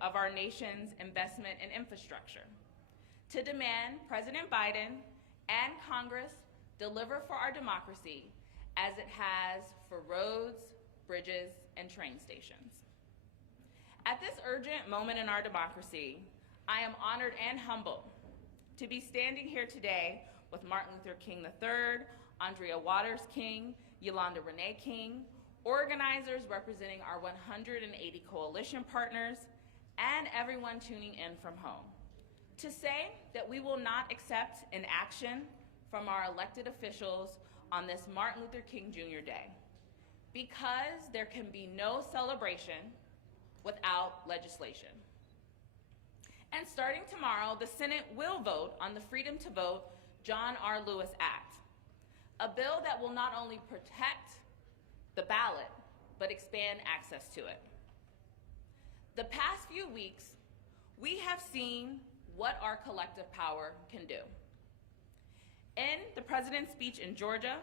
of our nation's investment in infrastructure, to demand President Biden and Congress deliver for our democracy as it has for roads, bridges, and train stations. At this urgent moment in our democracy, I am honored and humbled to be standing here today with Martin Luther King III, Andrea King, Yolanda King, organizers representing our 180 coalition partners, and everyone tuning in from home, to say that we will not accept inaction from our elected officials on this Martin Luther King Jr. Day, because there can be no celebration without legislation. And starting tomorrow, the Senate will vote on the Freedom to Vote John R. Lewis Act, a bill that will not only protect the ballot, but expand access to it. The past few weeks, we have seen what our collective power can do. In the president's speech in Georgia,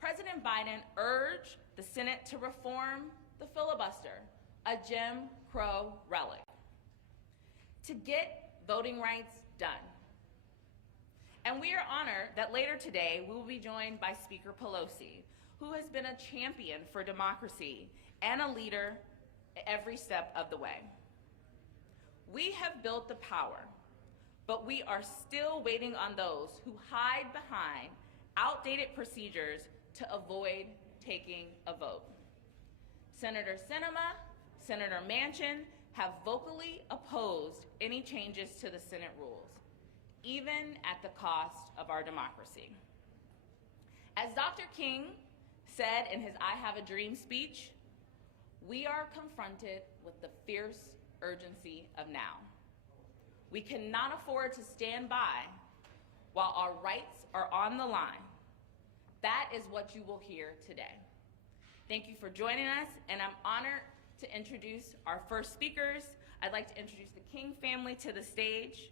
President Biden urged the Senate to reform the filibuster, a Jim Crow relic, to get voting rights done. And we are honored that later today we will be joined by Speaker Pelosi, who has been a champion for democracy and a leader every step of the way. We have built the power, but we are still waiting on those who hide behind outdated procedures to avoid taking a vote. Senator Sinema, Senator Manchin have vocally opposed any changes to the Senate rules, even at the cost of our democracy. As Dr. King said in his I Have a Dream speech, we are confronted with the fierce urgency of now. We cannot afford to stand by while our rights are on the line. That is what you will hear today. Thank you for joining us, and I'm honored to introduce our first speakers. I'd like to introduce the King family to the stage.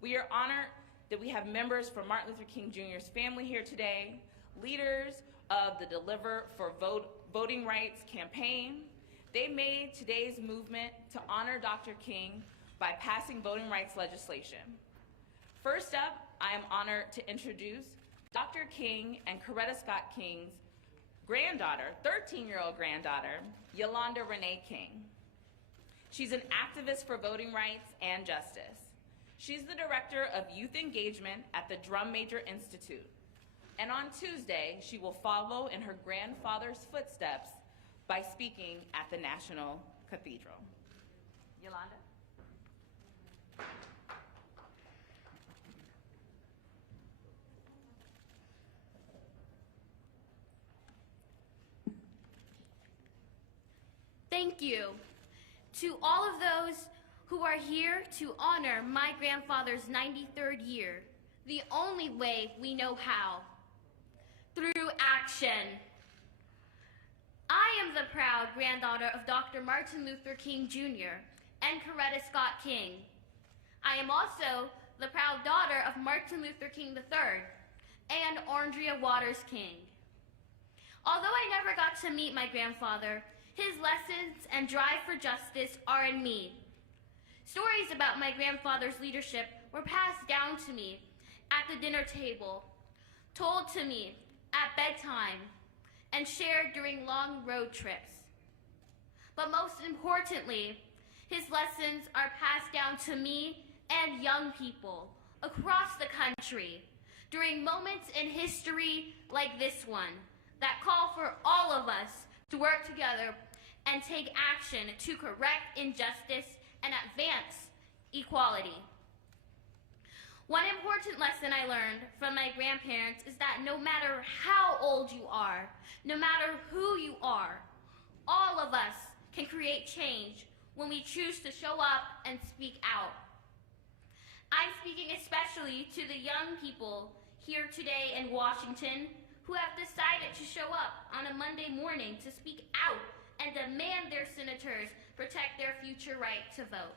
We are honored that we have members from Martin Luther King Jr.'s family here today, leaders of the Deliver for Voting Rights campaign. They made today's movement to honor Dr. King by passing voting rights legislation. First up, I am honored to introduce Dr. King and Coretta Scott King's granddaughter, 13-year-old granddaughter, Yolanda King. She's an activist for voting rights and justice. She's the director of youth engagement at the Drum Major Institute. And on Tuesday, she will follow in her grandfather's footsteps by speaking at the National Cathedral. Yolanda? Thank you to all of those who are here to honor my grandfather's 93rd year, the only way we know how, through action. I am the proud granddaughter of Dr. Martin Luther King Jr. and Coretta Scott King. I am also the proud daughter of Martin Luther King III and Andrea King. Although I never got to meet my grandfather, his lessons and drive for justice are in me. Stories about my grandfather's leadership were passed down to me at the dinner table, told to me at bedtime, and shared during long road trips. But most importantly, his lessons are passed down to me and young people across the country during moments in history like this one that call for all of us to work together and take action to correct injustice and advance equality. One important lesson I learned from my grandparents is that no matter how old you are, no matter who you are, all of us can create change when we choose to show up and speak out. I'm speaking especially to the young people here today in Washington who have decided to show up on a Monday morning to speak out and demand their senators protect their future right to vote.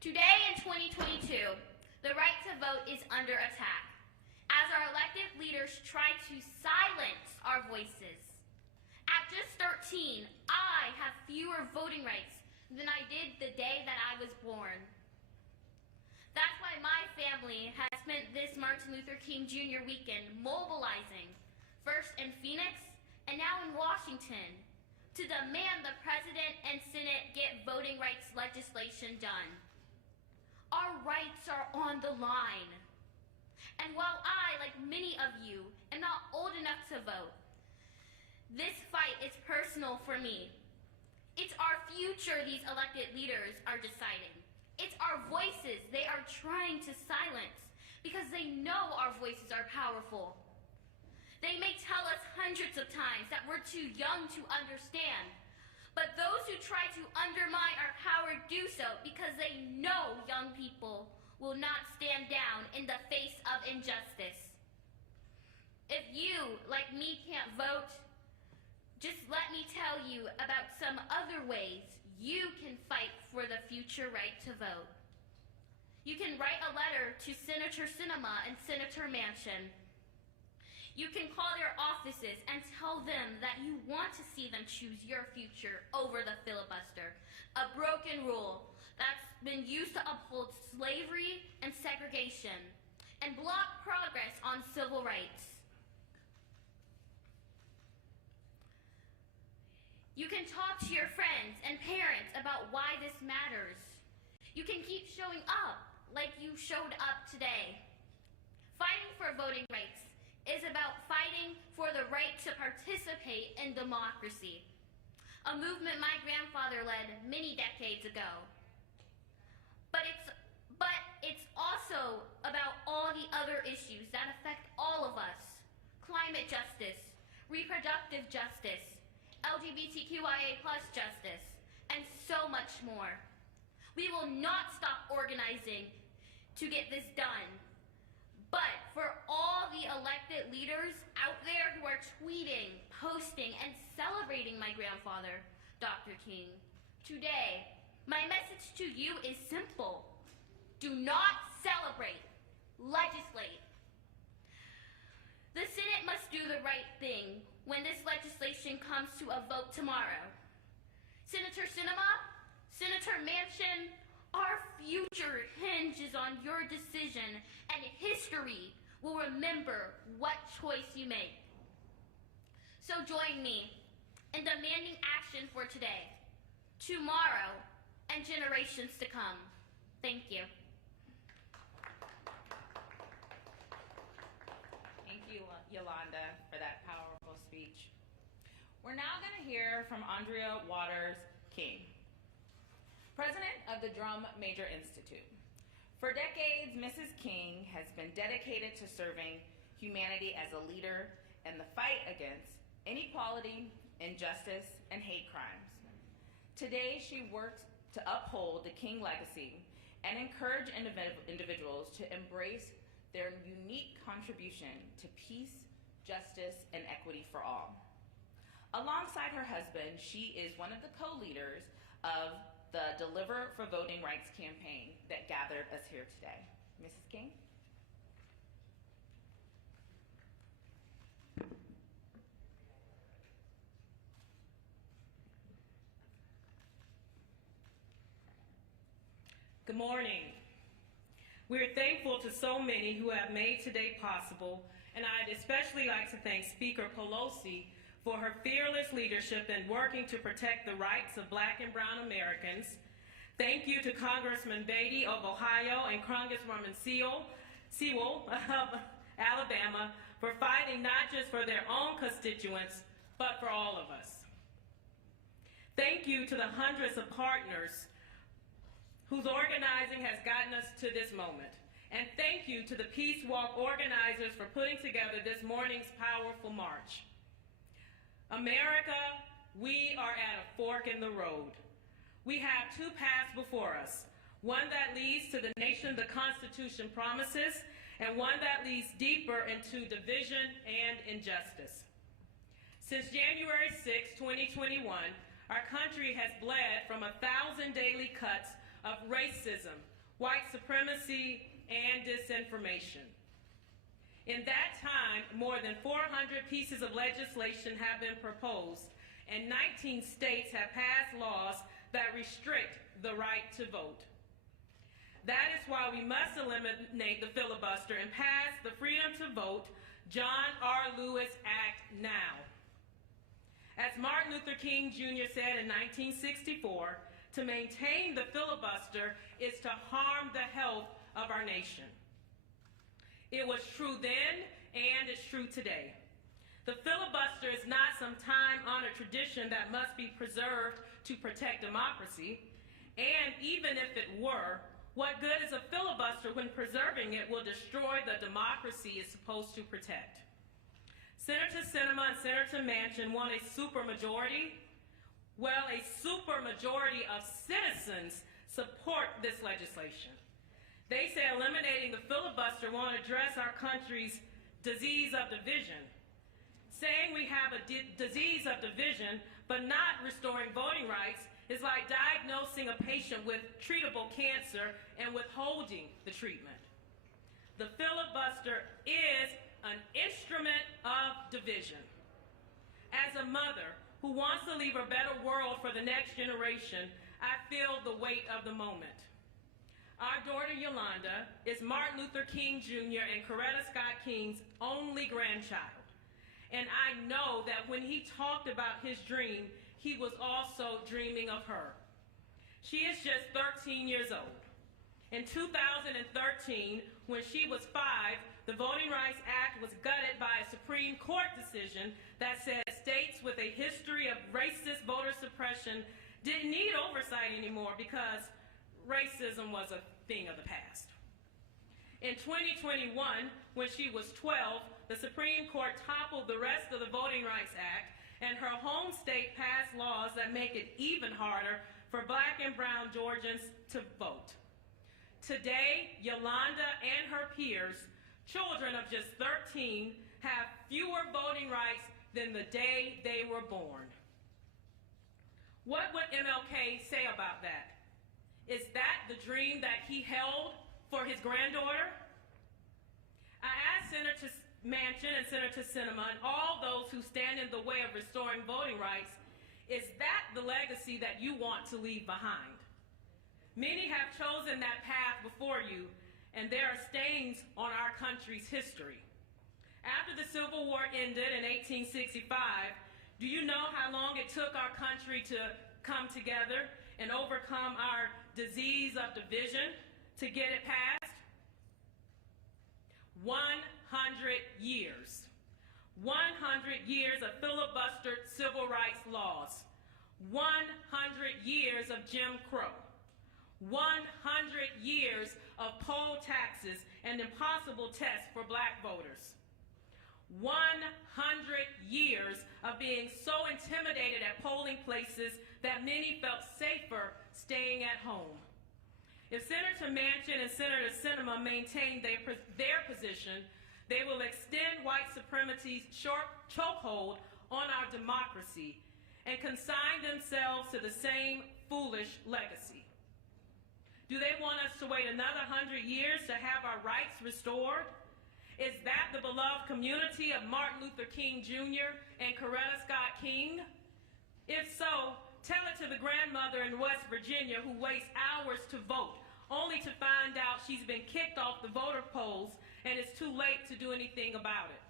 Today in 2022, the right to vote is under attack as our elected leaders try to silence our voices, At just 13, I have fewer voting rights than I did the day that I was born. That's why my family has spent this Martin Luther King Jr. weekend mobilizing, first in Phoenix and now in Washington, to demand the President and Senate get voting rights legislation done. Our rights are on the line. And while I, like many of you, am not old enough to vote, this fight is personal for me. It's our future these elected leaders are deciding. It's our voices they are trying to silence because they know our voices are powerful. They may tell us hundreds of times that we're too young to understand, but those who try to undermine our power do so because they know young people will not stand down in the face of injustice. If you, like me, can't vote, just let me tell you about some other ways you can fight for the future right to vote. You can write a letter to Senator Sinema and Senator Manchin. You can call their offices and tell them that you want to see them choose your future over the filibuster, a broken rule that's been used to uphold slavery and segregation and block progress on civil rights. You can talk to your friends and parents about why this matters. You can keep showing up like you showed up today. Fighting for voting rights is about fighting for the right to participate in democracy, a movement my grandfather led many decades ago. But it's also about all the other issues that affect all of us: climate justice, reproductive justice, LGBTQIA+ justice, and so much more. We will not stop organizing to get this done. But for all the elected leaders out there who are tweeting, posting, and celebrating my grandfather, Dr. King, today, my message to you is simple. Do not celebrate, legislate. The Senate must do the right thing when this legislation comes to a vote tomorrow. Senator Sinema, Senator Manchin, our future hinges on your decision, and history will remember what choice you make. So join me in demanding action for today, tomorrow, and generations to come. Thank you. Thank you, Yolanda, for that powerful speech. We're now going to hear from Andrea King, president of the Drum Major Institute. For decades, Mrs. King has been dedicated to serving humanity as a leader in the fight against inequality, injustice, and hate crimes. Today, she works to uphold the King legacy and encourage individuals to embrace their unique contribution to peace, justice, and equity for all. Alongside her husband, she is one of the co-leaders of the Deliver for Voting Rights campaign that gathered us here today. Mrs. King? Good morning. We're thankful to so many who have made today possible, and I'd especially like to thank Speaker Pelosi for her fearless leadership in working to protect the rights of Black and Brown Americans. Thank you to Congressman Beatty of Ohio and Congresswoman Sewell of Alabama for fighting not just for their own constituents, but for all of us. Thank you to the hundreds of partners whose organizing has gotten us to this moment. And thank you to the Peace Walk organizers for putting together this morning's powerful march. America, we are at a fork in the road. We have two paths before us, one that leads to the nation the Constitution promises, and one that leads deeper into division and injustice. Since January 6, 2021, our country has bled from 1,000 daily cuts of racism, white supremacy, and disinformation. In that time, more than 400 pieces of legislation have been proposed and 19 states have passed laws that restrict the right to vote. That is why we must eliminate the filibuster and pass the Freedom to Vote John R. Lewis Act now. As Martin Luther King Jr. said in 1964, to maintain the filibuster is to harm the health of our nation. It was true then, and it's true today. The filibuster is not some time-honored tradition that must be preserved to protect democracy, and even if it were, what good is a filibuster when preserving it will destroy the democracy it's supposed to protect? Senator Sinema and Senator Manchin want a supermajority. Well, a supermajority of citizens support this legislation. They say eliminating the filibuster won't address our country's disease of division. Saying we have a disease of division but not restoring voting rights is like diagnosing a patient with treatable cancer and withholding the treatment. The filibuster is an instrument of division. As a mother who wants to leave a better world for the next generation, I feel the weight of the moment. Our daughter Yolanda is Martin Luther King Jr. and Coretta Scott King's only grandchild. And I know that when he talked about his dream, he was also dreaming of her. She is just 13 years old. In 2013, when she was 5, the Voting Rights Act was gutted by a Supreme Court decision that said states with a history of racist voter suppression didn't need oversight anymore because racism was a thing of the past. In 2021, when she was 12, the Supreme Court toppled the rest of the Voting Rights Act, and her home state passed laws that make it even harder for Black and brown Georgians to vote. Today, Yolanda and her peers, children of just 13, have fewer voting rights than the day they were born. What would MLK say about that? Is that the dream that he held for his granddaughter? I asked Senator Manchin and Senator Sinema and all those who stand in the way of restoring voting rights, is that the legacy that you want to leave behind? Many have chosen that path before you, and there are stains on our country's history. After the Civil War ended in 1865, do you know how long it took our country to come together and overcome our disease of division to get it passed? 100 years. 100 years of filibustered civil rights laws. 100 years of Jim Crow. 100 years of poll taxes and impossible tests for Black voters. 100 years of being so intimidated at polling places that many felt safer staying at home. If Senator Manchin and Senator Sinema maintain their position, they will extend white supremacy's short chokehold on our democracy and consign themselves to the same foolish legacy. Do they want us to wait another 100 years to have our rights restored? Is that the beloved community of Martin Luther King Jr. and Coretta Scott King? If so, tell it to the grandmother in West Virginia who waits hours to vote, only to find out she's been kicked off the voter polls and it's too late to do anything about it.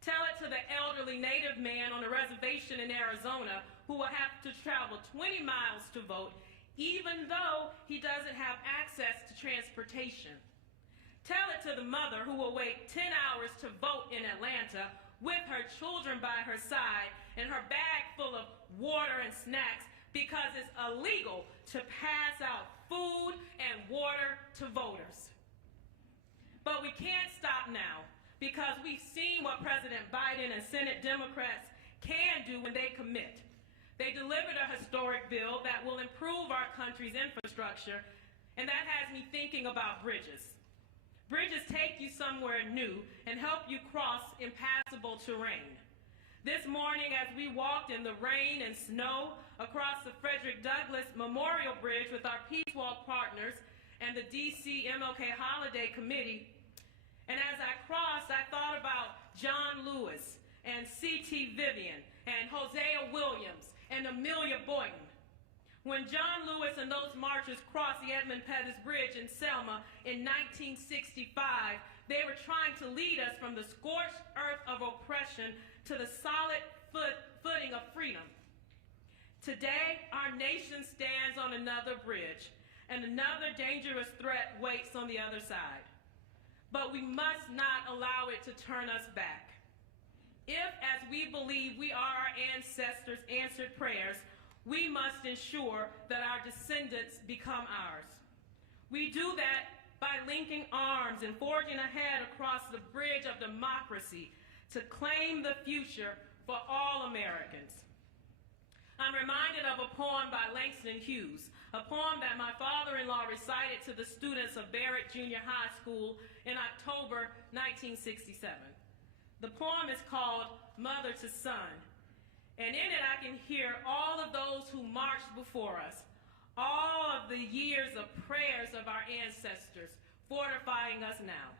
Tell it to the elderly Native man on a reservation in Arizona who will have to travel 20 miles to vote, even though he doesn't have access to transportation. Tell it to the mother who will wait 10 hours to vote in Atlanta with her children by her side and her bag full of water and snacks because it's illegal to pass out food and water to voters. But we can't stop now because we've seen what President Biden and Senate Democrats can do when they commit. They delivered a historic bill that will improve our country's infrastructure, and that has me thinking about bridges. Bridges take you somewhere new and help you cross impassable terrain. This morning, as we walked in the rain and snow across the Frederick Douglass Memorial Bridge with our Peace Walk partners and the DC MLK Holiday Committee, and as I crossed, I thought about John Lewis and C.T. Vivian, and Hosea Williams, and Amelia Boynton. When John Lewis and those marchers crossed the Edmund Pettus Bridge in Selma in 1965, they were trying to lead us from the scorched earth of oppression to the solid footing of freedom. Today, our nation stands on another bridge, and another dangerous threat waits on the other side. But we must not allow it to turn us back. If, as we believe we are our ancestors' answered prayers, we must ensure that our descendants become ours. We do that by linking arms and forging ahead across the bridge of democracy to claim the future for all Americans. I'm reminded of a poem by Langston Hughes, a poem that my father-in-law recited to the students of Barrett Junior High School in October 1967. The poem is called Mother to Son, and in it I can hear all of those who marched before us, all of the years of prayers of our ancestors fortifying us now.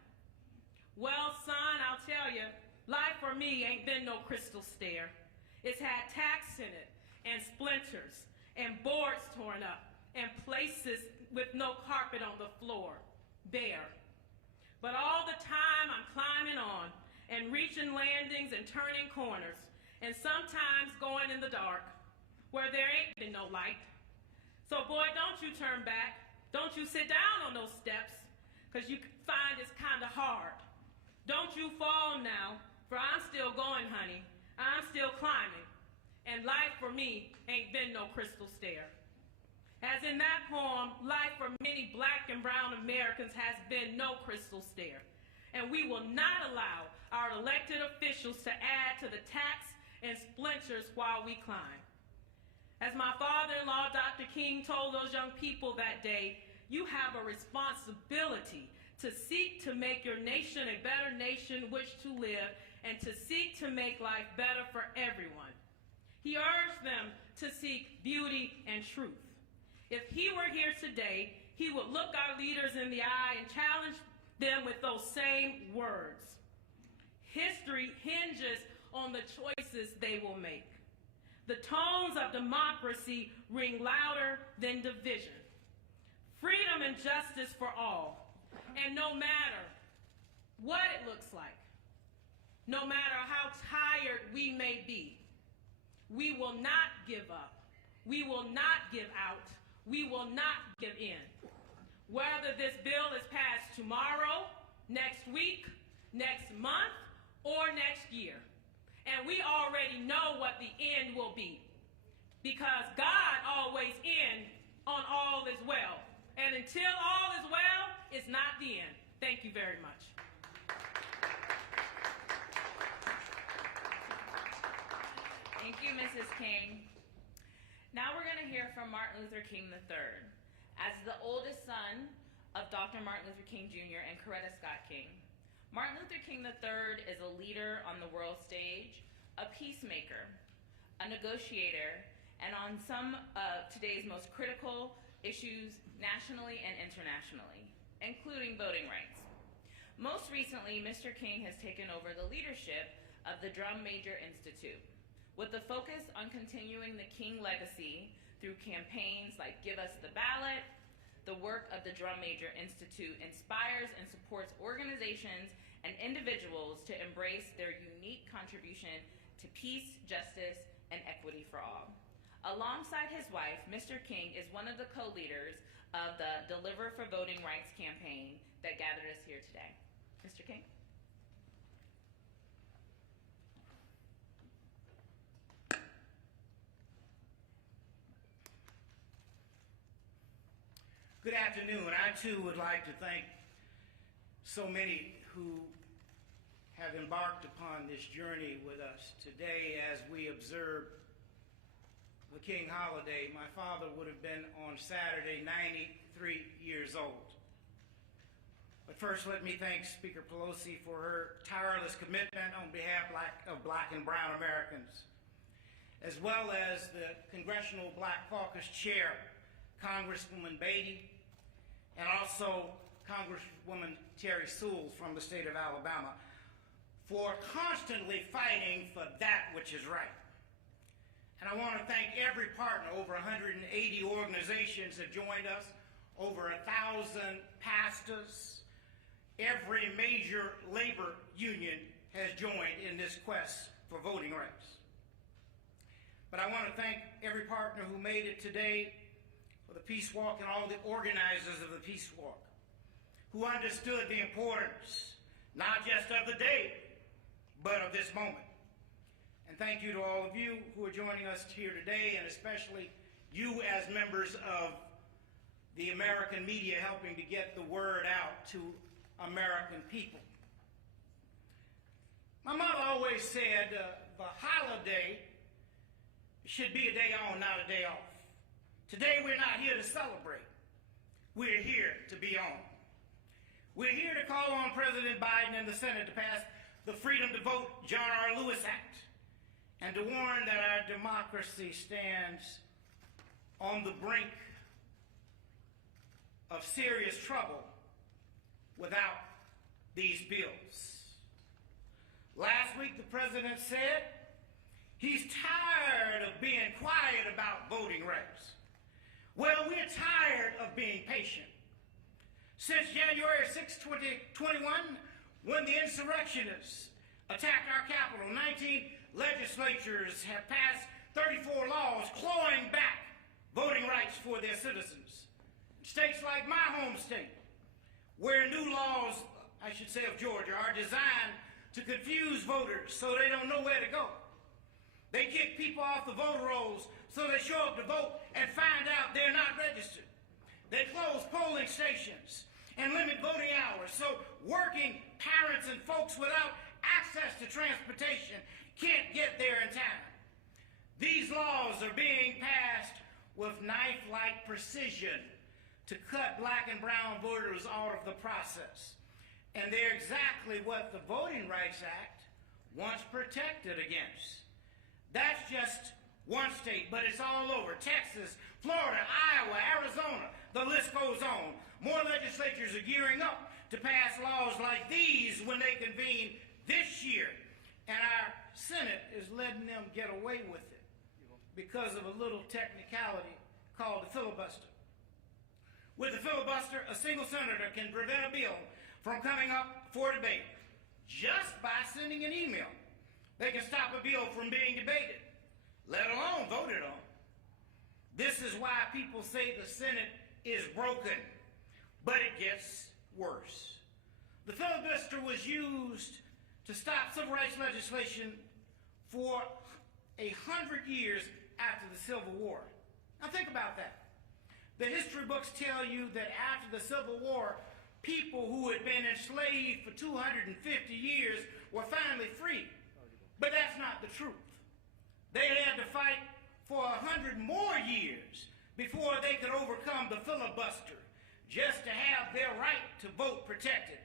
Well, son, I'll tell you, life for me ain't been no crystal stair. It's had tacks in it, and splinters, and boards torn up, and places with no carpet on the floor, bare. But all the time I'm climbing on, and reaching landings and turning corners, and sometimes going in the dark, where there ain't been no light. So boy, don't you turn back. Don't you sit down on those steps, because you find it's kind of hard. Don't you fall now, for I'm still going, honey. I'm still climbing. And life for me ain't been no crystal stair. As in that poem, life for many black and brown Americans has been no crystal stair. And we will not allow our elected officials to add to the tacks and splinters while we climb. As my father-in-law, Dr. King, told those young people that day, you have a responsibility to seek to make your nation a better nation in which to live and to seek to make life better for everyone. He urged them to seek beauty and truth. If he were here today, he would look our leaders in the eye and challenge them with those same words. History hinges on the choices they will make. The tones of democracy ring louder than division. Freedom and justice for all. And no matter what it looks like, no matter how tired we may be, we will not give up. We will not give out. We will not give in. Whether this bill is passed tomorrow, next week, next month, or next year. And we already know what the end will be, because God always ends on all is well. And until all is well, it's not the end. Thank you very much. Thank you, Mrs. King. Now we're going to hear from Martin Luther King III. As the oldest son of Dr. Martin Luther King Jr. and Coretta Scott King, Martin Luther King III is a leader on the world stage, a peacemaker, a negotiator, and on some of today's most critical issues nationally and internationally, including voting rights. Most recently, Mr. King has taken over the leadership of the Drum Major Institute, with the focus on continuing the King legacy through campaigns like Give Us the Ballot. The work of the Drum Major Institute inspires and supports organizations and individuals to embrace their unique contribution to peace, justice, and equity for all. Alongside his wife, Mr. King is one of the co-leaders of the Deliver for Voting Rights campaign that gathered us here today. Mr. King? Good afternoon. I too would like to thank so many who have embarked upon this journey with us today as we observe the King holiday. My father would have been on Saturday 93 years old. But first, let me thank Speaker Pelosi for her tireless commitment on behalf of Black and Brown Americans, as well as the Congressional Black Caucus Chair, Congresswoman Beatty, and also Congresswoman Terry Sewell from the state of Alabama, for constantly fighting for that which is right. And I want to thank every partner. Over 180 organizations have joined us, over 1,000 pastors. Every major labor union has joined in this quest for voting rights. But I want to thank every partner who made it today for the Peace Walk and all the organizers of the Peace Walk who understood the importance, not just of the day, but of this moment. And thank you to all of you who are joining us here today, and especially you as members of the American media helping to get the word out to American people. My mother always said the holiday should be a day on, not a day off. Today we're not here to celebrate. We're here to be on. We're here to call on President Biden and the Senate to pass the Freedom to Vote John R. Lewis Act and to warn that our democracy stands on the brink of serious trouble without these bills. Last week, the president said he's tired of being quiet about voting rights. Well, we're tired of being patient. Since January 6, 2021, when the insurrectionists attacked our capital, 19 legislatures have passed 34 laws clawing back voting rights for their citizens. States like my home state, where new laws, I should say of Georgia, are designed to confuse voters so they don't know where to go. They kick people off the voter rolls so they show up to vote and find out they're not registered. They close polling stations and limit voting hours so working parents and folks without access to transportation can't get there in time. These laws are being passed with knife-like precision to cut black and brown voters out of the process. And they're exactly what the Voting Rights Act once protected against. That's just one state, but it's all over. Texas, Florida, Iowa, Arizona, the list goes on. More legislatures are gearing up to pass laws like these when they convene this year. And our Senate is letting them get away with it because of a little technicality called the filibuster. With the filibuster, a single senator can prevent a bill from coming up for debate just by sending an email. They can stop a bill from being debated, let alone voted on. This is why people say the Senate is broken, but it gets worse. The filibuster was used to stop civil rights legislation for 100 years after the Civil War. Now think about that. The history books tell you that after the Civil War, people who had been enslaved for 250 years were finally free. But that's not the truth. They had to fight for 100 more years before they could overcome the filibuster just to have their right to vote protected.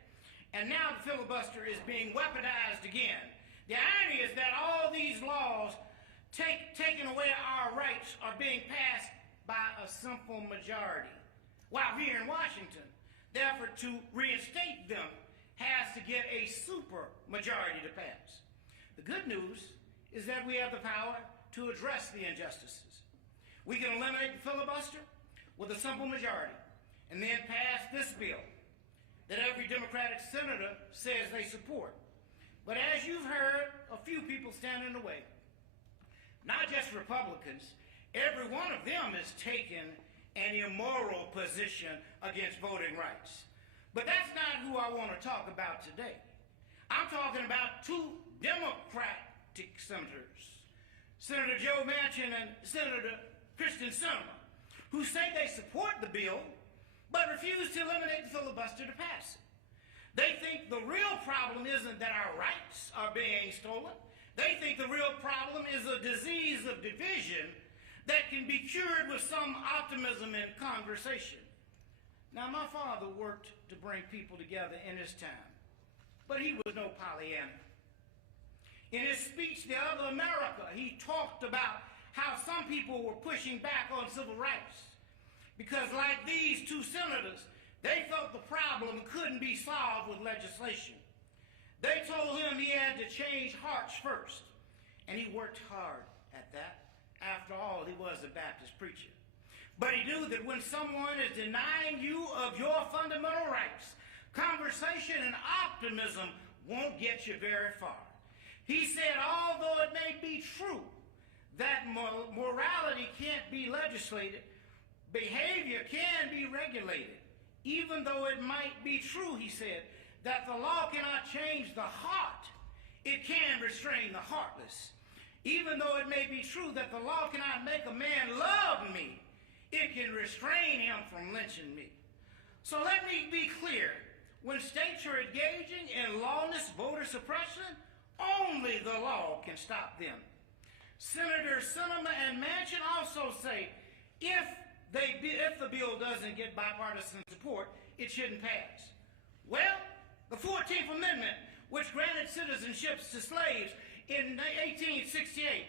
And now the filibuster is being weaponized again. The irony is that all these laws taking away our rights are being passed by a simple majority, while here in Washington, the effort to reinstate them has to get a super majority to pass. The good news is that we have the power to address the injustices. We can eliminate the filibuster with a simple majority and then pass this bill that every Democratic senator says they support. But as you've heard, a few people stand in the way. Not just Republicans, every one of them is taking an immoral position against voting rights. But that's not who I want to talk about today. I'm talking about two Democratic senators, Senator Joe Manchin and Senator Kristen Sinema, who say they support the bill but refuse to eliminate the filibuster to pass it. They think the real problem isn't that our rights are being stolen. They think the real problem is a disease of division that can be cured with some optimism and conversation. Now, my father worked to bring people together in his time, but he was no Pollyanna. In his speech, The Other America, he talked about how some people were pushing back on civil rights because, like these two senators, they felt the problem couldn't be solved with legislation. They told him he had to change hearts first, and he worked hard at that. After all, he was a Baptist preacher. But he knew that when someone is denying you of your fundamental rights, conversation and optimism won't get you very far. He said, although it may be true that morality can't be legislated, behavior can be regulated. Even though it might be true, he said, that the law cannot change the heart, it can restrain the heartless. Even though it may be true that the law cannot make a man love me, it can restrain him from lynching me. So let me be clear. When states are engaging in lawless voter suppression, only the law can stop them. Senators Sinema and Manchin also say if the bill doesn't get bipartisan support, it shouldn't pass. Well, the 14th Amendment, which granted citizenships to slaves in 1868,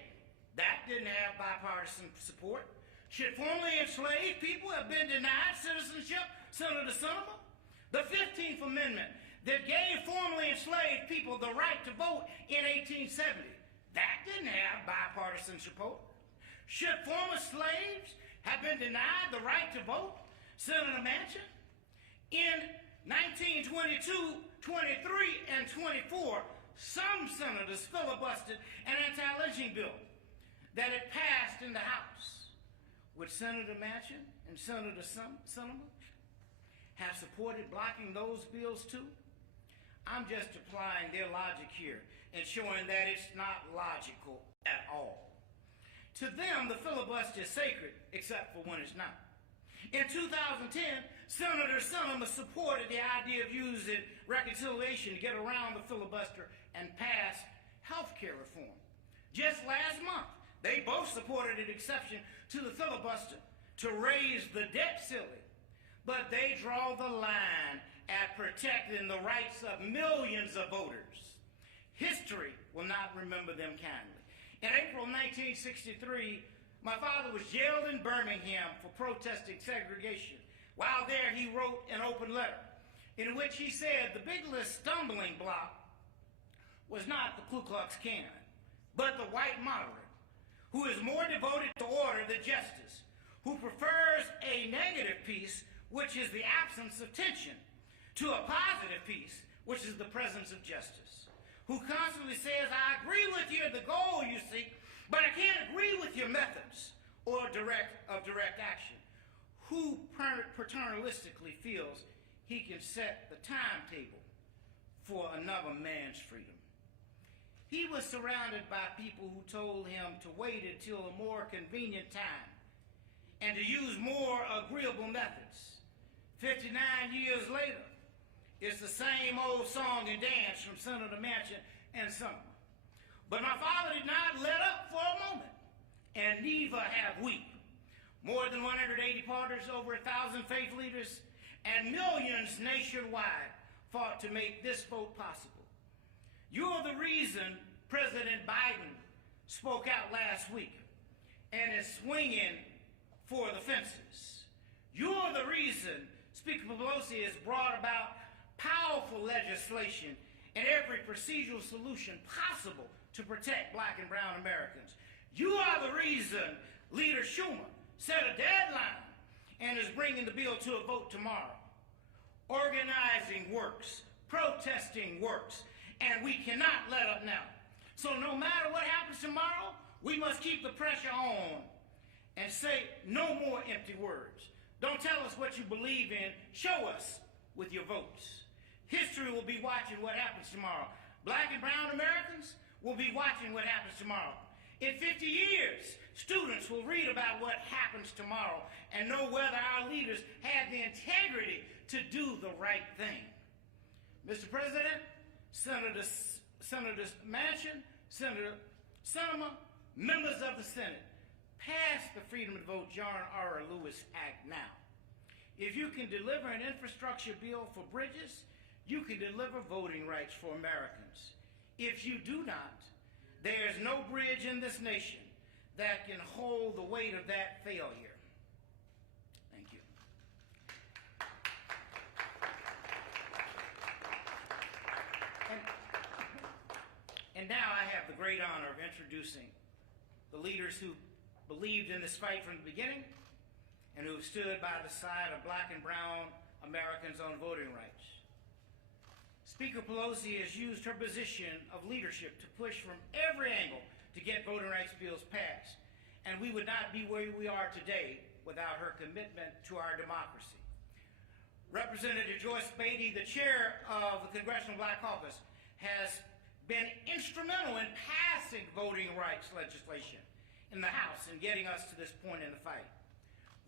that didn't have bipartisan support. Should formerly enslaved people have been denied citizenship, Senator Sinema? The 15th Amendment that gave formerly enslaved people the right to vote in 1870, that didn't have bipartisan support. Should former slaves have been denied the right to vote, Senator Manchin? In 1922, 23, and 24, some senators filibustered an anti-lynching bill that had passed in the House. Would Senator Manchin and Senator Sinema have supported blocking those bills too? I'm just applying their logic here and showing that it's not logical at all. To them, the filibuster is sacred, except for when it's not. In 2010, Senator Sinema supported the idea of using reconciliation to get around the filibuster and pass health care reform. Just last month, they both supported an exception to the filibuster to raise the debt ceiling. But they draw the line at protecting the rights of millions of voters. History will not remember them kindly. In April 1963, my father was jailed in Birmingham for protesting segregation. While there, he wrote an open letter in which he said the biggest stumbling block was not the Ku Klux Klan, but the white moderate, who is more devoted to order than justice, who prefers a negative peace, which is the absence of tension, to a positive peace, which is the presence of justice, who constantly says, I agree with you at the goal you seek, but I can't agree with your methods or direct action, who paternalistically feels he can set the timetable for another man's freedom. He was surrounded by people who told him to wait until a more convenient time and to use more agreeable methods. 59 years later, it's the same old song and dance from Senator Manchin and Sinema. But my father did not let up for a moment, and neither have we. More than 180 partners, over 1,000 faith leaders, and millions nationwide fought to make this vote possible. You're the reason President Biden spoke out last week and is swinging for the fences. You're the reason Speaker Pelosi has brought about powerful legislation and every procedural solution possible to protect black and brown Americans. You are the reason Leader Schumer set a deadline and is bringing the bill to a vote tomorrow. Organizing works, protesting works, and we cannot let up now. So no matter what happens tomorrow, we must keep the pressure on and say no more empty words. Don't tell us what you believe in. Show us with your votes. History will be watching what happens tomorrow. Black and brown Americans will be watching what happens tomorrow. In 50 years, students will read about what happens tomorrow and know whether our leaders had the integrity to do the right thing. Mr. President, Senator Manchin, Senator Sinema, members of the Senate, pass the Freedom to Vote John R. Lewis Act now. If you can deliver an infrastructure bill for bridges, you can deliver voting rights for Americans. If you do not, there is no bridge in this nation that can hold the weight of that failure. Thank you. the great honor of introducing the leaders who believed in this fight from the beginning and who have stood by the side of black and brown Americans on voting rights. Speaker Pelosi has used her position of leadership to push from every angle to get voting rights bills passed, and we would not be where we are today without her commitment to our democracy. Representative Joyce Beatty, the chair of the Congressional Black Caucus, has been instrumental in passing voting rights legislation in the House and getting us to this point in the fight.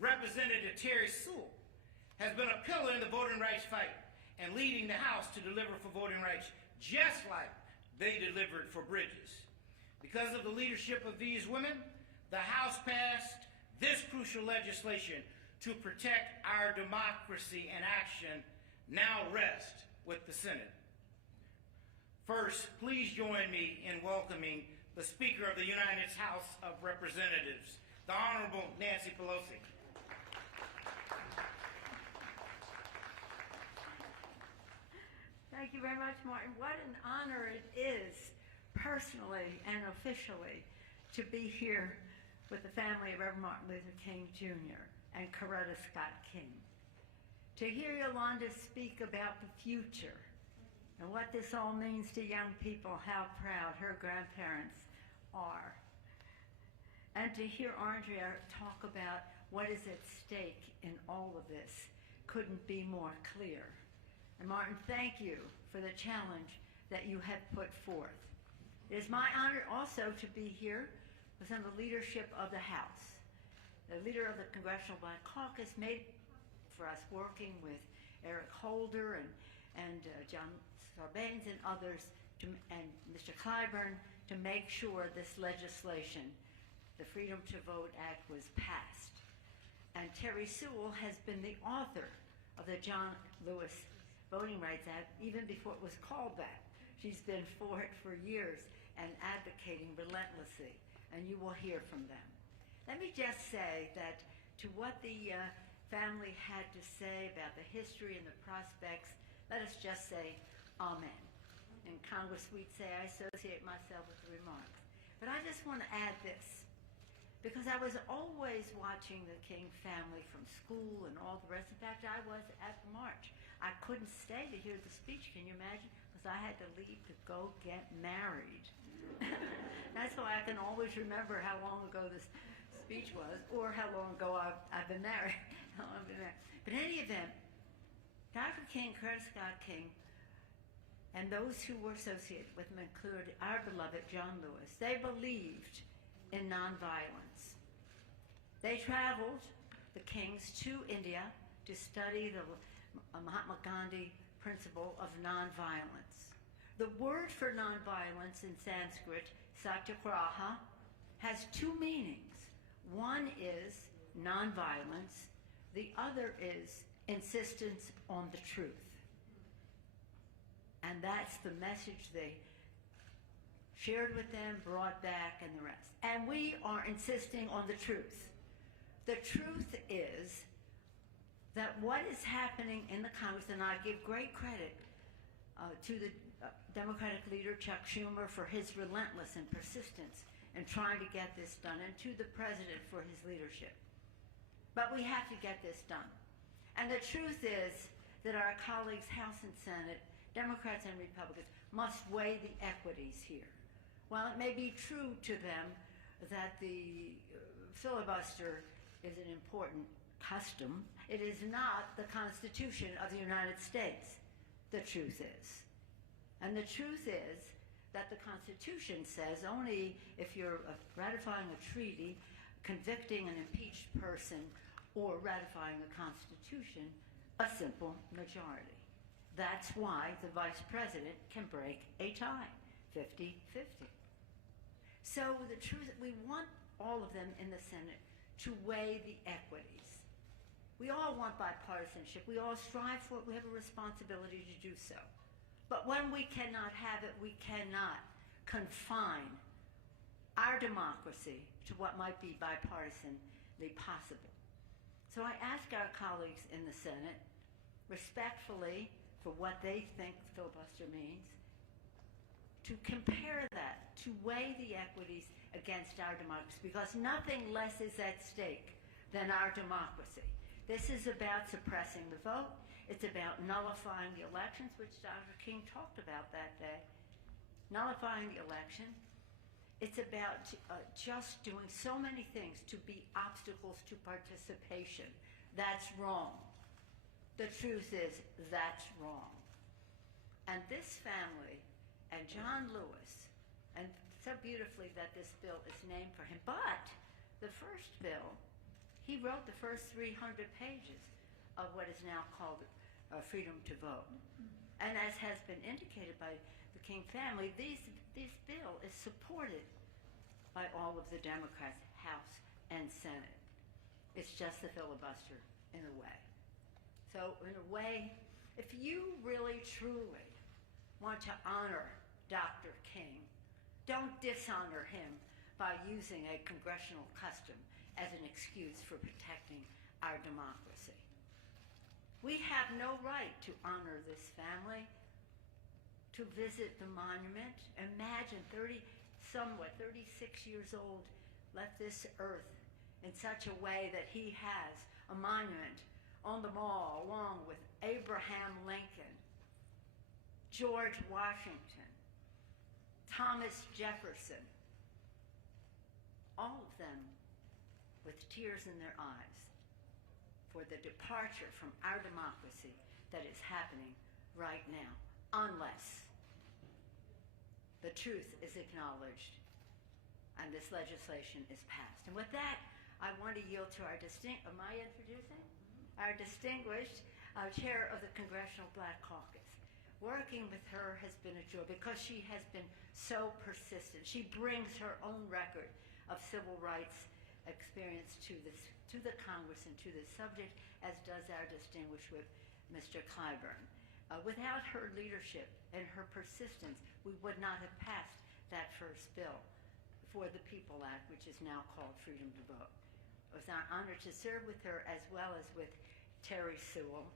Representative Terry Sewell has been a pillar in the voting rights fight and leading the House to deliver for voting rights just like they delivered for bridges. Because of the leadership of these women, the House passed this crucial legislation to protect our democracy in action now rests with the Senate. First, please join me in welcoming the Speaker of the United House of Representatives, the Honorable Nancy Pelosi. Thank you very much, Martin. What an honor it is, personally and officially, to be here with the family of Reverend Martin Luther King Jr. and Coretta Scott King. To hear Yolanda speak about the future and what this all means to young people, how proud her grandparents are. And to hear Andrea talk about what is at stake in all of this couldn't be more clear. And Martin, thank you for the challenge that you have put forth. It is my honor also to be here with some of the leadership of the House. The leader of the Congressional Black Caucus made for us, working with Eric Holder and John Sarbanes and others, and Mr. Clyburn, to make sure this legislation, the Freedom to Vote Act, was passed. And Terry Sewell has been the author of the John Lewis Voting Rights Act even before it was called that. She's been for it for years and advocating relentlessly, and you will hear from them. Let me just say that to what the family had to say about the history and the prospects, let us just say amen. In Congress, we'd say, I associate myself with the remarks. But I just want to add this, because I was always watching the King family from school and all the rest. In fact, I was at the march. I couldn't stay to hear the speech, can you imagine? Because I had to leave to go get married. That's why I can always remember how long ago this speech was, or how long ago I've been married. But in any event, Dr. King, Coretta Scott King, and those who were associated with them included our beloved John Lewis. They believed in nonviolence. They traveled, the Kings, to India to study the Mahatma Gandhi principle of nonviolence. The word for nonviolence in Sanskrit, satyagraha, has two meanings. One is nonviolence, the other is insistence on the truth. And that's the message they shared with them, brought back, and the rest. And we are insisting on the truth. The truth is that what is happening in the Congress, and I give great credit to the Democratic leader, Chuck Schumer, for his relentless and persistence in trying to get this done, and to the president for his leadership. But we have to get this done. And the truth is that our colleagues, House and Senate, Democrats and Republicans, must weigh the equities here. While it may be true to them that the filibuster is an important custom, it is not the Constitution of the United States. The truth is. And the truth is that the Constitution says only if you're ratifying a treaty, convicting an impeached person, or ratifying a Constitution, a simple majority. That's why the Vice President can break a tie, 50-50. So the truth, we want all of them in the Senate to weigh the equities. We all want bipartisanship. We all strive for it. We have a responsibility to do so. But when we cannot have it, we cannot confine our democracy to what might be bipartisanly possible. So I ask our colleagues in the Senate, respectfully, for what they think filibuster means, to compare that, to weigh the equities against our democracy, because nothing less is at stake than our democracy. This is about suppressing the vote. It's about nullifying the elections, which Dr. King talked about that day. Nullifying the election. It's about just doing so many things to be obstacles to participation. That's wrong. The truth is, that's wrong. And this family, and John Lewis, and so beautifully that this bill is named for him, but the first bill, he wrote the first 300 pages of what is now called Freedom to Vote. And as has been indicated by the King family, this bill is supported by all of the Democrats, House and Senate. It's just the filibuster in a way. So in a way, if you really truly want to honor Dr. King, don't dishonor him by using a congressional custom as an excuse for protecting our democracy. We have no right to honor this family, to visit the monument. Imagine 36 years old, left this earth in such a way that he has a monument on the mall along with Abraham Lincoln, George Washington, Thomas Jefferson, all of them with tears in their eyes for the departure from our democracy that is happening right now, unless the truth is acknowledged and this legislation is passed. And with that, I want to yield to our am I introducing? Our distinguished chair of the Congressional Black Caucus. Working with her has been a joy because she has been so persistent. She brings her own record of civil rights experience to the Congress and to this subject, as does our distinguished whip, Mr. Clyburn. Without her leadership and her persistence, we would not have passed that first bill for the People Act, which is now called Freedom to Vote. It was an honor to serve with her as well as with Terry Sewell.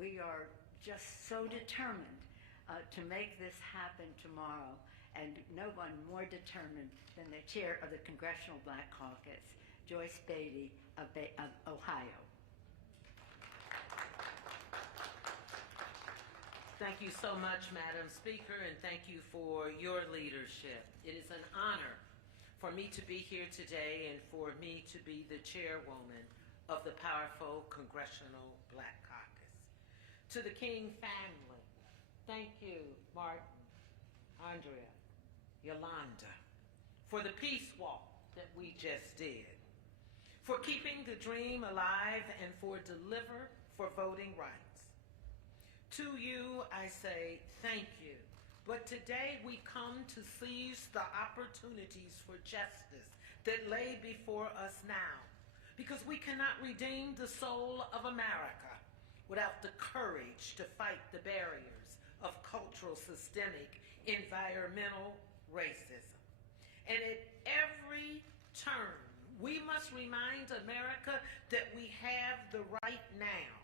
We are just so determined to make this happen tomorrow, and no one more determined than the chair of the Congressional Black Caucus, Joyce Beatty of Ohio. Thank you so much, Madam Speaker, and thank you for your leadership. It is an honor for me to be here today and for me to be the chairwoman of the powerful Congressional Black Caucus. To the King family, thank you, Martin, Andrea, Yolanda, for the peace walk that we just did, for keeping the dream alive and for deliver for voting rights. To you, I say thank you. But today we come to seize the opportunities for justice that lay before us now, because we cannot redeem the soul of America without the courage to fight the barriers of cultural, systemic, environmental racism. And at every turn, we must remind America that we have the right now,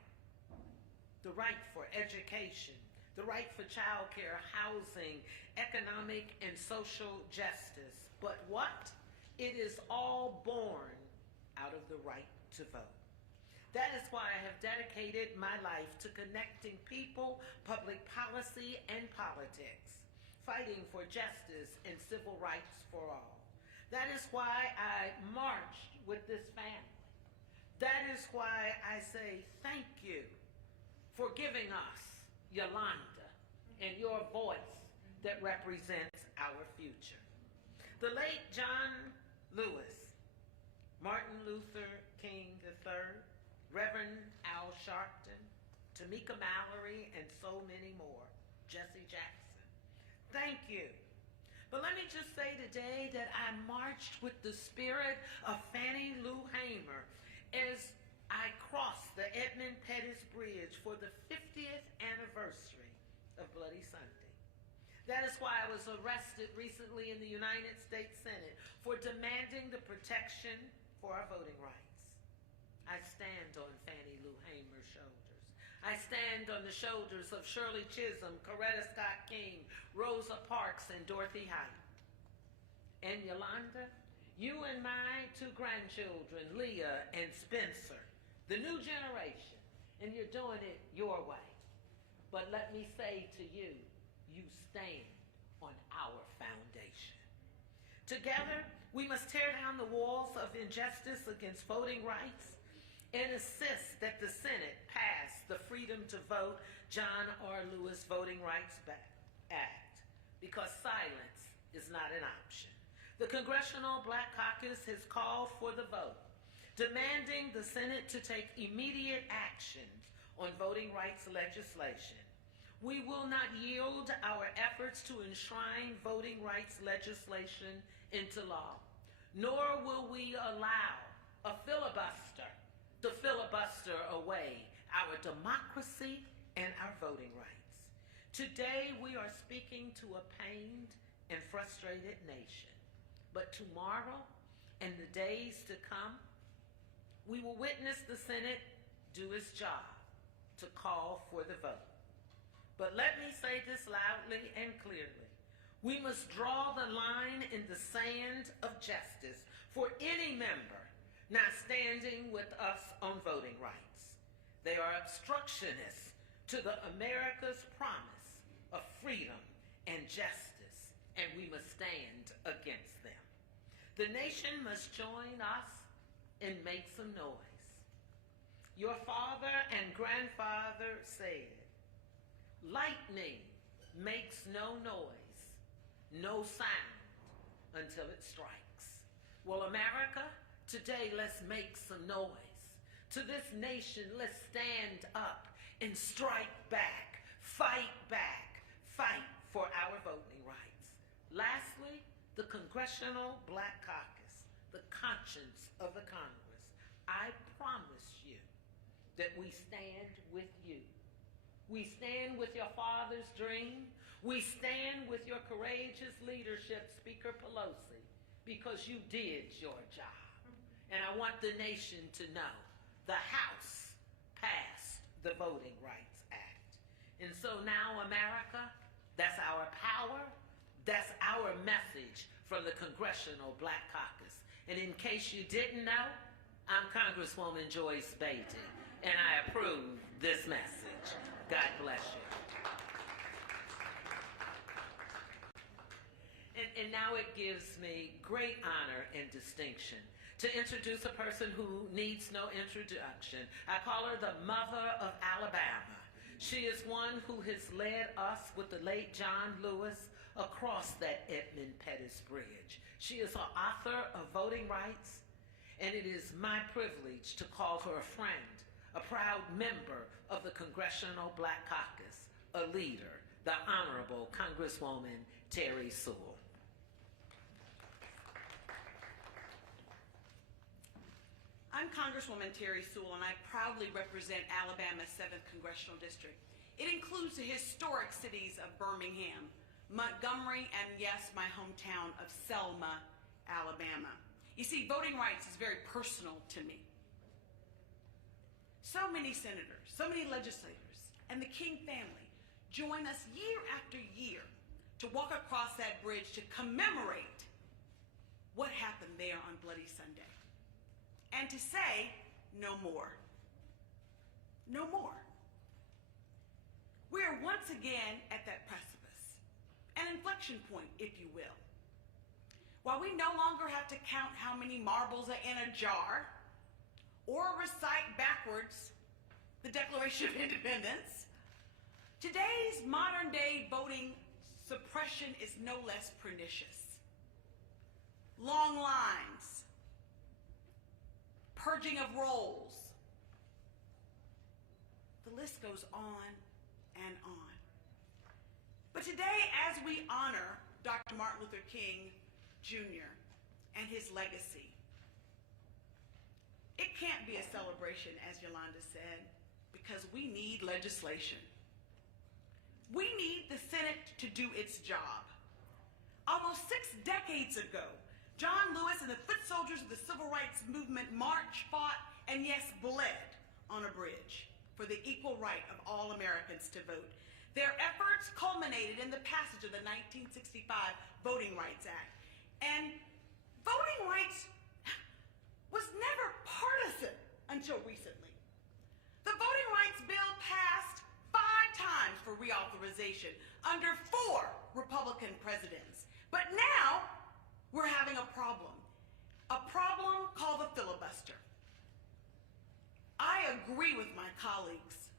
the right for education, the right for child care, housing, economic and social justice. But what? It is all born out of the right to vote. That is why I have dedicated my life to connecting people, public policy, and politics, fighting for justice and civil rights for all. That is why I marched with this family. That is why I say thank you for giving us Yolanda and your voice that represents our future. The late John Lewis, Martin Luther King III, Reverend Al Sharpton, Tamika Mallory, and so many more, Jesse Jackson. Thank you. But let me just say today that I marched with the spirit of Fannie Lou Hamer as I crossed the Edmund Pettus Bridge for the 50th anniversary of Bloody Sunday. That is why I was arrested recently in the United States Senate for demanding the protection for our voting rights. I stand on Fannie Lou Hamer's shoulders. I stand on the shoulders of Shirley Chisholm, Coretta Scott King, Rosa Parks, and Dorothy Height. And Yolanda, you and my two grandchildren, Leah and Spencer, the new generation, and you're doing it your way. But let me say to you, you stand on our foundation. Together, we must tear down the walls of injustice against voting rights and insist that the Senate pass the Freedom to Vote John R. Lewis Voting Rights Act, because silence is not an option. The Congressional Black Caucus has called for the vote, demanding the Senate to take immediate actions on voting rights legislation. We will not yield our efforts to enshrine voting rights legislation into law, nor will we allow a filibuster to filibuster away our democracy and our voting rights. Today, we are speaking to a pained and frustrated nation. But tomorrow and the days to come, we will witness the Senate do its job to call for the vote. But let me say this loudly and clearly. We must draw the line in the sand of justice for any member not standing with us on voting rights. They are obstructionists to the America's promise of freedom and justice, and we must stand against them. The nation must join us and make some noise. Your father and grandfather said, lightning makes no noise, no sound until it strikes. Well, America, today let's make some noise. To this nation, let's stand up and strike back, fight for our voting rights. Lastly, the Congressional Black Caucus, the conscience of the Congress. I promise you that we stand with you. We stand with your father's dream. We stand with your courageous leadership, Speaker Pelosi, because you did your job. And I want the nation to know the House passed the Voting Rights Act. And so now, America, that's our power, that's our message from the Congressional Black Caucus. And in case you didn't know, I'm Congresswoman Joyce Beatty, and I approve this message. God bless you. And now it gives me great honor and distinction to introduce a person who needs no introduction. I call her the Mother of Alabama. She is one who has led us with the late John Lewis across that Edmund Pettus Bridge. She is an author of voting rights, and it is my privilege to call her a friend, a proud member of the Congressional Black Caucus, a leader, the Honorable Congresswoman Terry Sewell. I'm Congresswoman Terry Sewell, and I proudly represent Alabama's 7th Congressional District. It includes the historic cities of Birmingham, Montgomery, and yes, my hometown of Selma, Alabama. You see, voting rights is very personal to me. So many senators, so many legislators, and the King family join us year after year to walk across that bridge to commemorate what happened there on Bloody Sunday. And to say, no more. No more. We are once again at that precipice, an inflection point, if you will. While we no longer have to count how many marbles are in a jar or recite backwards the Declaration of Independence, today's modern-day voting suppression is no less pernicious. Long lines, purging of rolls. The list goes on and on. But today, as we honor Dr. Martin Luther King Jr. and his legacy, it can't be a celebration, as Yolanda said, because we need legislation. We need the Senate to do its job. Almost 6 decades ago, John Lewis and the foot soldiers of the civil rights movement marched, fought, and yes, bled on a bridge for the equal right of all Americans to vote. Their efforts culminated in the passage of the 1965 Voting Rights Act. And voting rights was never partisan until recently. The Voting Rights Bill passed 5 times for reauthorization under 4 Republican presidents. But now we're having a problem called the filibuster. I agree with my colleagues.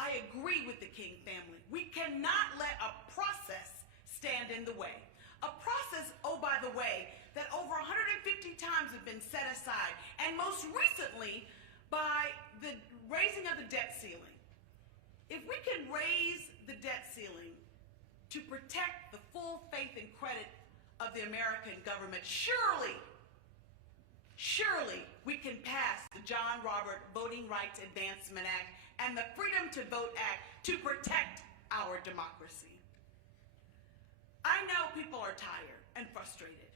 I agree with the King family. We cannot let a process stand in the way. A process, oh, by the way, that over 150 times have been set aside, and most recently by the raising of the debt ceiling. If we can raise the debt ceiling to protect the full faith and credit of the American government, surely we can pass the John Robert Voting Rights Advancement Act and the Freedom to Vote Act to protect our democracy. I know people are tired and frustrated,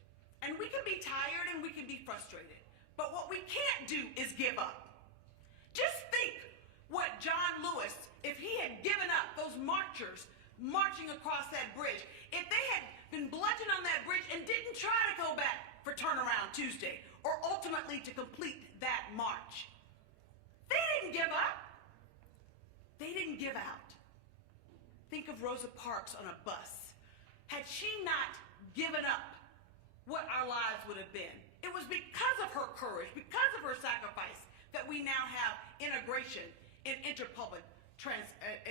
and we can be tired and we can be frustrated, but what we can't do is give up. Just think what John Lewis, if he had given up those marchers marching across that bridge, if they had been bludgeoned on that bridge and didn't try to go back for turnaround Tuesday, or ultimately to complete that march. They didn't give up. They didn't give out. Think of Rosa Parks on a bus. Had she not given up, what our lives would have been. It was because of her courage, because of her sacrifice, that we now have integration in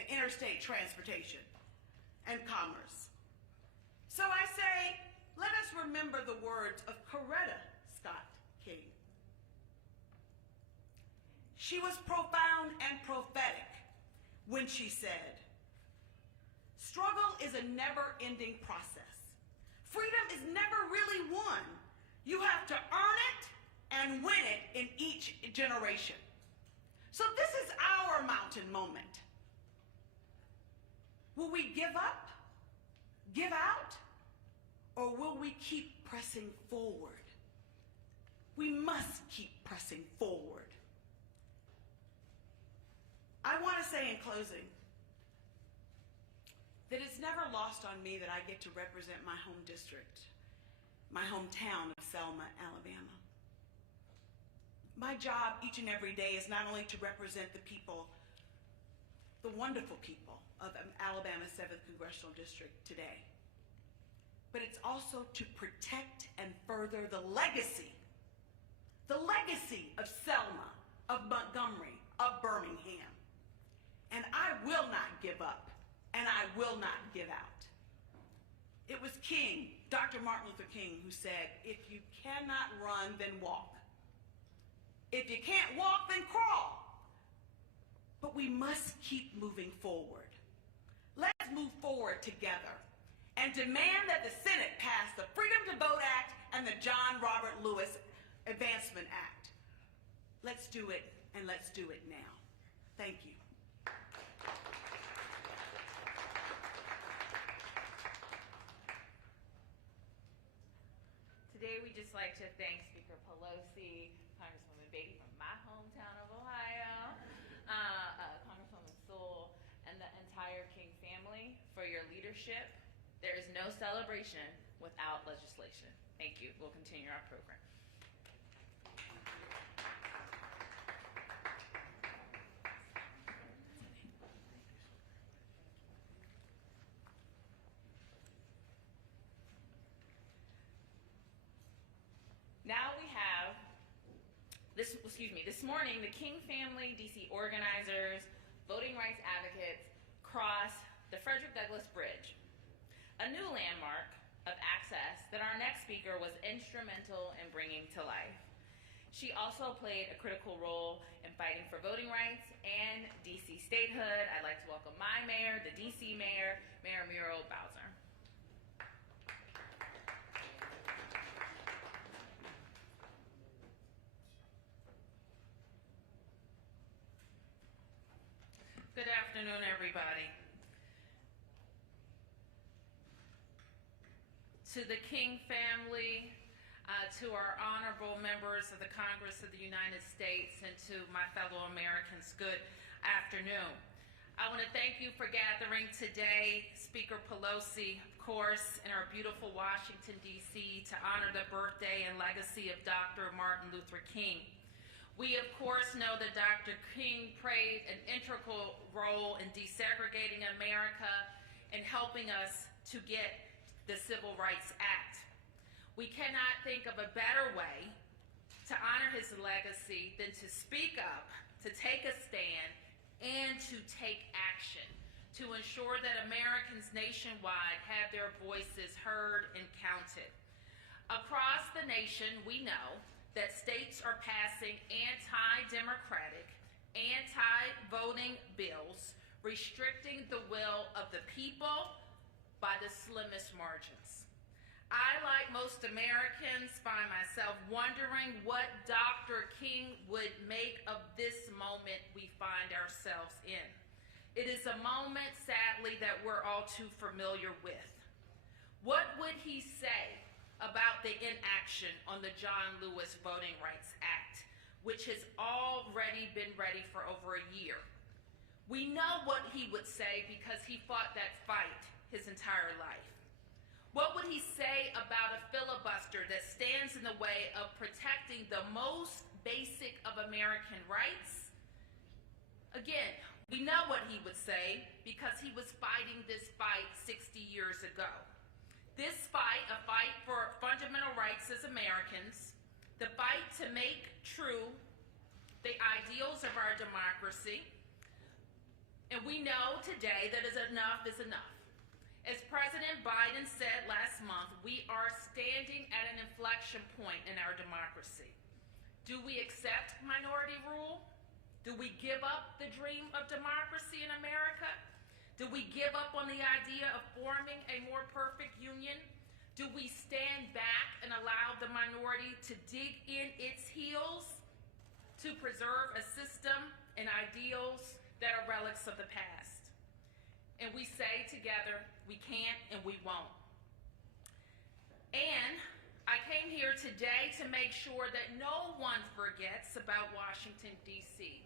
interstate transportation and commerce. So I say, let us remember the words of Coretta Scott King. She was profound and prophetic when she said, struggle is a never-ending process. Freedom is never really won. You have to earn it and win it in each generation. So this is our mountain moment. Will we give up, give out, or will we keep pressing forward? We must keep pressing forward. I want to say in closing that it's never lost on me that I get to represent my home district, my hometown of Selma, Alabama. My job each and every day is not only to represent the people, the wonderful people of Alabama's 7th Congressional District today, but it's also to protect and further the legacy of Selma, of Montgomery, of Birmingham. And I will not give up, and I will not give out. It was King, Dr. Martin Luther King, who said, if you cannot run, then walk. If you can't walk, then crawl. But we must keep moving forward. Let's move forward together and demand that the Senate pass the Freedom to Vote Act and the John Robert Lewis Advancement Act. Let's do it, and let's do it now. Thank you. Today, we'd just like to thank Speaker Pelosi, Congresswoman Beatty from my hometown of Ohio, Congresswoman Sewell, and the entire King family for your leadership. There is no celebration without legislation. Thank you. We'll continue our program. Now we have, this morning, the King family, DC organizers, voting rights advocates cross the Frederick Douglass Bridge, a new landmark of access that our next speaker was instrumental in bringing to life. She also played a critical role in fighting for voting rights and DC statehood. I'd like to welcome my mayor, the DC mayor, Mayor Muriel Bowser. Good afternoon, everybody. To the King family, to our honorable members of the Congress of the United States, and to my fellow Americans, good afternoon. afternoon. I want to thank you for gathering today, Speaker Pelosi, of course, in our beautiful Washington, D.C., to honor the birthday and legacy of Dr. Martin Luther King. We, of course, know that Dr. King played an integral role in desegregating America and helping us to get the Civil Rights Act. We cannot think of a better way to honor his legacy than to speak up, to take a stand, and to take action to ensure that Americans nationwide have their voices heard and counted. Across the nation, we know that states are passing anti-democratic, anti-voting bills restricting the will of the people by the slimmest margins. I, like most Americans, find myself wondering what Dr. King would make of this moment we find ourselves in. It is a moment, sadly, that we're all too familiar with. What would he say about the inaction on the John Lewis Voting Rights Act, which has already been ready for over a year? We know what he would say because he fought that fight his entire life. What would he say about a filibuster that stands in the way of protecting the most basic of American rights? Again, we know what he would say because he was fighting this fight 60 years ago. This fight, a fight for fundamental rights as Americans, the fight to make true the ideals of our democracy. And we know today that enough is enough. As President Biden said last month, we are standing at an inflection point in our democracy. Do we accept minority rule? Do we give up the dream of democracy in America? Do we give up on the idea of forming a more perfect union? Do we stand back and allow the minority to dig in its heels to preserve a system and ideals that are relics of the past? And we say together, we can't and we won't. And I came here today to make sure that no one forgets about Washington, D.C.,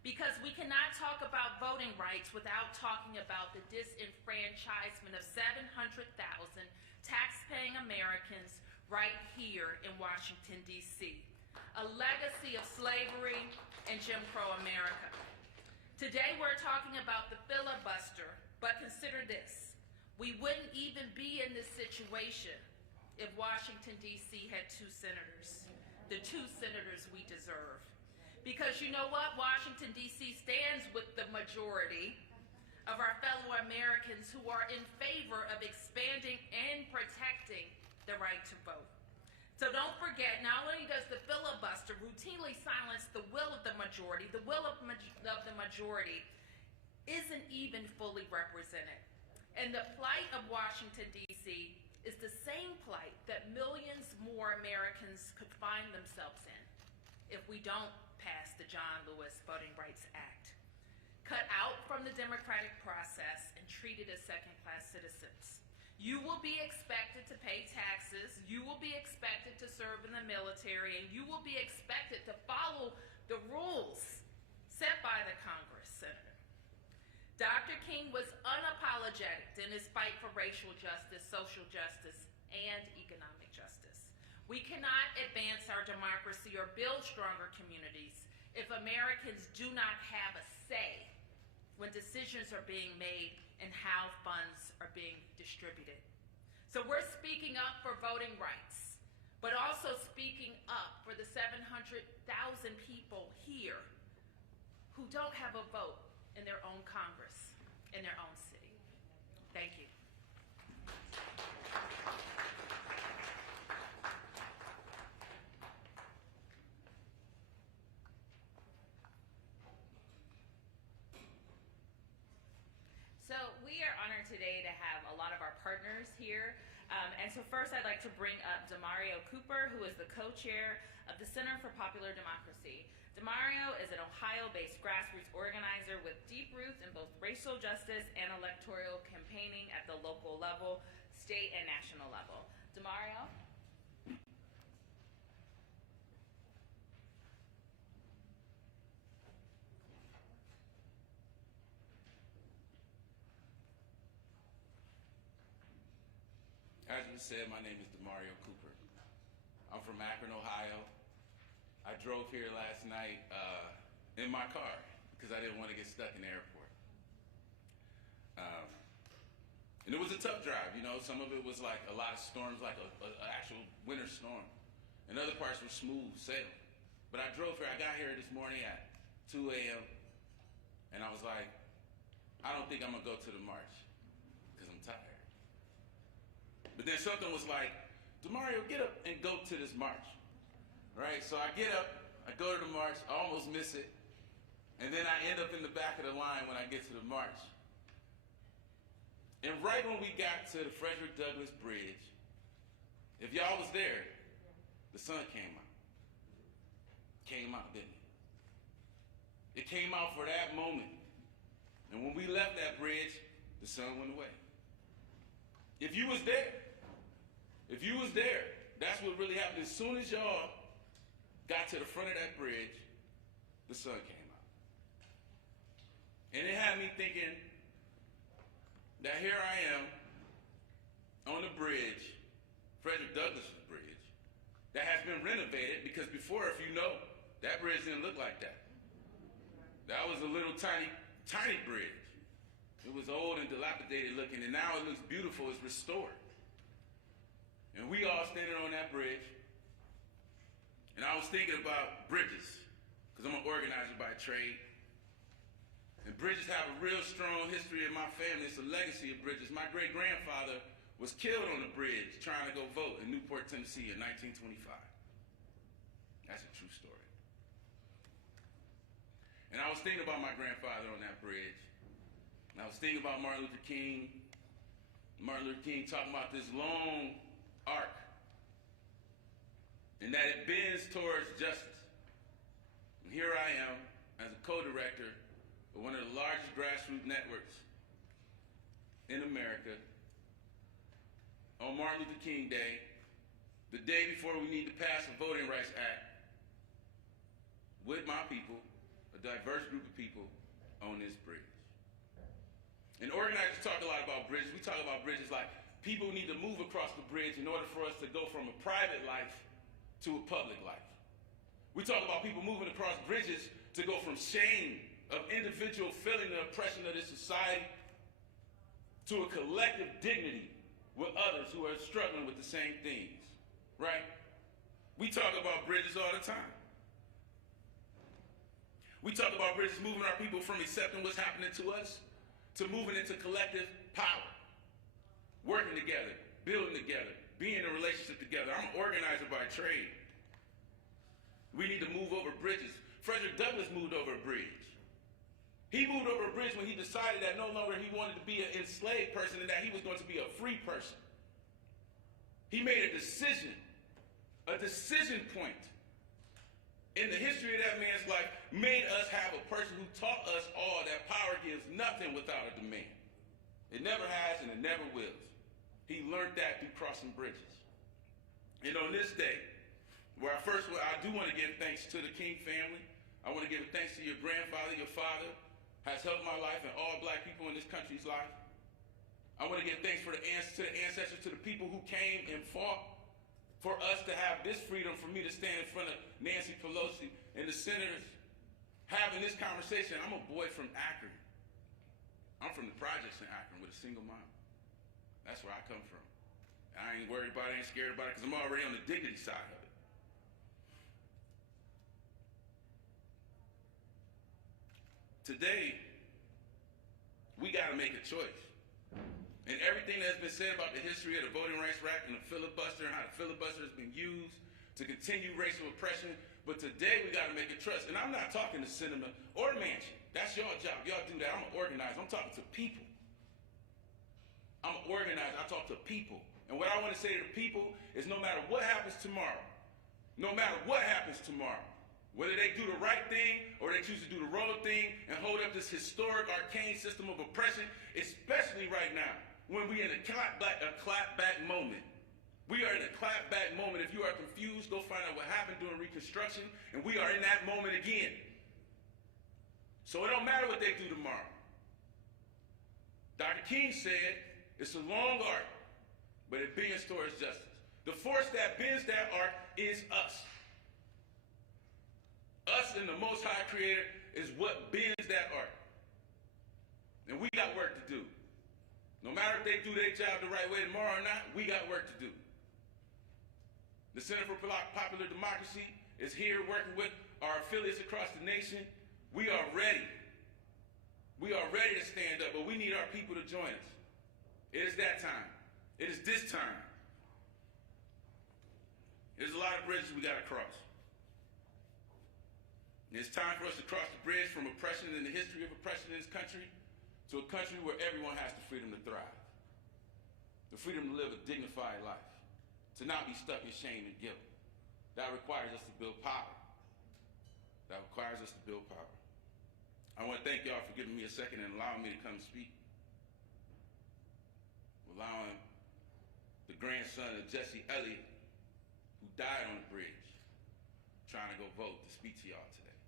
because we cannot talk about voting rights without talking about the disenfranchisement of 700,000 tax-paying Americans right here in Washington, D.C., a legacy of slavery and Jim Crow America. Today we're talking about the filibuster, but consider this. We wouldn't even be in this situation if Washington, D.C. had 2 senators, the 2 senators we deserve. Because you know what? Washington, D.C. stands with the majority of our fellow Americans who are in favor of expanding and protecting the right to vote. So don't forget, not only does the filibuster routinely silence the will of the majority, the will of the majority isn't even fully represented. And the plight of Washington, D.C. is the same plight that millions more Americans could find themselves in if we don't pass the John Lewis Voting Rights Act. Cut out from the democratic process and treated as second-class citizens. You will be expected to pay taxes, you will be expected to serve in the military, and you will be expected to follow the rules set by the Congress, Senator. Dr. King was unapologetic in his fight for racial justice, social justice, and economic justice. We cannot advance our democracy or build stronger communities if Americans do not have a say when decisions are being made and how funds are being distributed. So we're speaking up for voting rights, but also speaking up for the 700,000 people here who don't have a vote in their own Congress, in their own city. Thank you. So we are honored today to have a lot of our partners here. And so first I'd like to bring up Demario Cooper, who is the co-chair of the Center for Popular Democracy. Demario is an Ohio-based grassroots organizer with deep roots in both racial justice and electoral campaigning at the local level, state and national level. Demario? just said, my name is Mario Cooper. I'm from Akron, Ohio. I drove here last night in my car because I didn't want to get stuck in the airport. And it was a tough drive, you know. Some of it was like a lot of storms, like an actual winter storm. And other parts were smooth sailing. But I drove here. I got here this morning at 2 a.m. And I was like, I don't think I'm going to go to the march because I'm tired. But then something was like, DeMario, get up and go to this march. Right? So I get up, I go to the march, I almost miss it. And then I end up in the back of the line when I get to the march. And right when we got to the Frederick Douglass Bridge, if y'all was there, the sun came out. Came out, didn't it? It came out for that moment. And when we left that bridge, the sun went away. If you was there, that's what really happened. As soon as y'all got to the front of that bridge, the sun came out. And it had me thinking that here I am on the bridge, Frederick Douglass's bridge, that has been renovated because before, if you know, that bridge didn't look like that. That was a little tiny bridge. It was old and dilapidated looking, and now it looks beautiful, it's restored. And we all standing on that bridge, and I was thinking about bridges, because I'm an organizer by trade. And bridges have a real strong history in my family. It's a legacy of bridges. My great-grandfather was killed on the bridge trying to go vote in Newport, Tennessee in 1925. That's a true story. And I was thinking about my grandfather on that bridge. And I was thinking about Martin Luther King. Martin Luther King talking about this long arc. And that it bends towards justice. And here I am as a co-director of one of the largest grassroots networks in America on Martin Luther King Day, the day before we need to pass the Voting Rights Act, with my people, a diverse group of people on this bridge. And organizers talk a lot about bridges. We talk about bridges like people need to move across the bridge in order for us to go from a private life to a public life. We talk about people moving across bridges to go from shame of individual feeling the oppression of this society to a collective dignity with others who are struggling with the same things, right? We talk about bridges all the time. We talk about bridges moving our people from accepting what's happening to us to moving into collective power, working together, building together, being in a relationship together. I'm an organizer by trade. We need to move over bridges. Frederick Douglass moved over a bridge. He moved over a bridge when he decided that no longer he wanted to be an enslaved person and that he was going to be a free person. He made a decision point in the history of that man's life, made us have a person who taught us all that power gives nothing without a demand. It never has and it never will. He learned that through crossing bridges. And on this day, where I do want to give thanks to the King family. I want to give thanks to your grandfather, your father, has helped my life and all black people in this country's life. I want to give thanks to the ancestors, to the people who came and fought for us to have this freedom, for me to stand in front of Nancy Pelosi and the senators having this conversation. I'm a boy from Akron. I'm from the projects in Akron with a single mom. That's where I come from. I ain't worried about it, I ain't scared about it, because I'm already on the dignity side of it. Today, we got to make a choice. And everything that's been said about the history of the Voting Rights Act and the filibuster and how the filibuster has been used to continue racial oppression, but today we got to make a choice. And I'm not talking to Sinema or Manchin. That's your job. Y'all do that. I'm an organizer. I'm talking to people. I'm an organizer. I talk to people. And what I want to say to the people is no matter what happens tomorrow, whether they do the right thing or they choose to do the wrong thing and hold up this historic, arcane system of oppression, especially right now, when we in a clapback moment. We are in a clapback moment. If you are confused, go find out what happened during Reconstruction, and we are in that moment again. So it don't matter what they do tomorrow. Dr. King said, it's a long arc, but it bends towards justice. The force that bends that arc is us. Us and the Most High Creator is what bends that arc. And we got work to do. No matter if they do their job the right way tomorrow or not, we got work to do. The Center for Popular Democracy is here working with our affiliates across the nation. We are ready. We are ready to stand up, but we need our people to join us. It is that time. It is this time. There's a lot of bridges we got to cross. It's time for us to cross the bridge from oppression and the history of oppression in this country to a country where everyone has the freedom to thrive, the freedom to live a dignified life, to not be stuck in shame and guilt. That requires us to build power. That requires us to build power. I want to thank y'all for giving me a second and allowing me to come speak. Allowing the grandson of Jesse Elliott, who died on the bridge, trying to go vote, to speak to y'all today.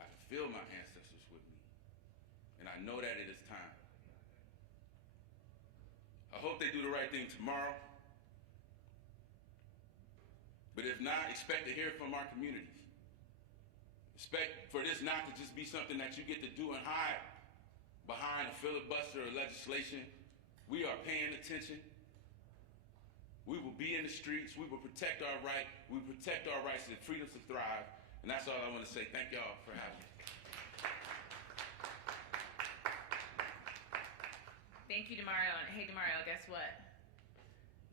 I can feel my ancestors with me, and I know that it is time. I hope they do the right thing tomorrow, but if not, expect to hear from our communities. Expect for this not to just be something that you get to do and hide behind a filibuster or legislation. We are paying attention. We will be in the streets. We will protect our right. We will protect our rights and freedoms to thrive. And that's all I want to say. Thank y'all for having me. Thank you, DeMario. And hey, DeMario, guess what?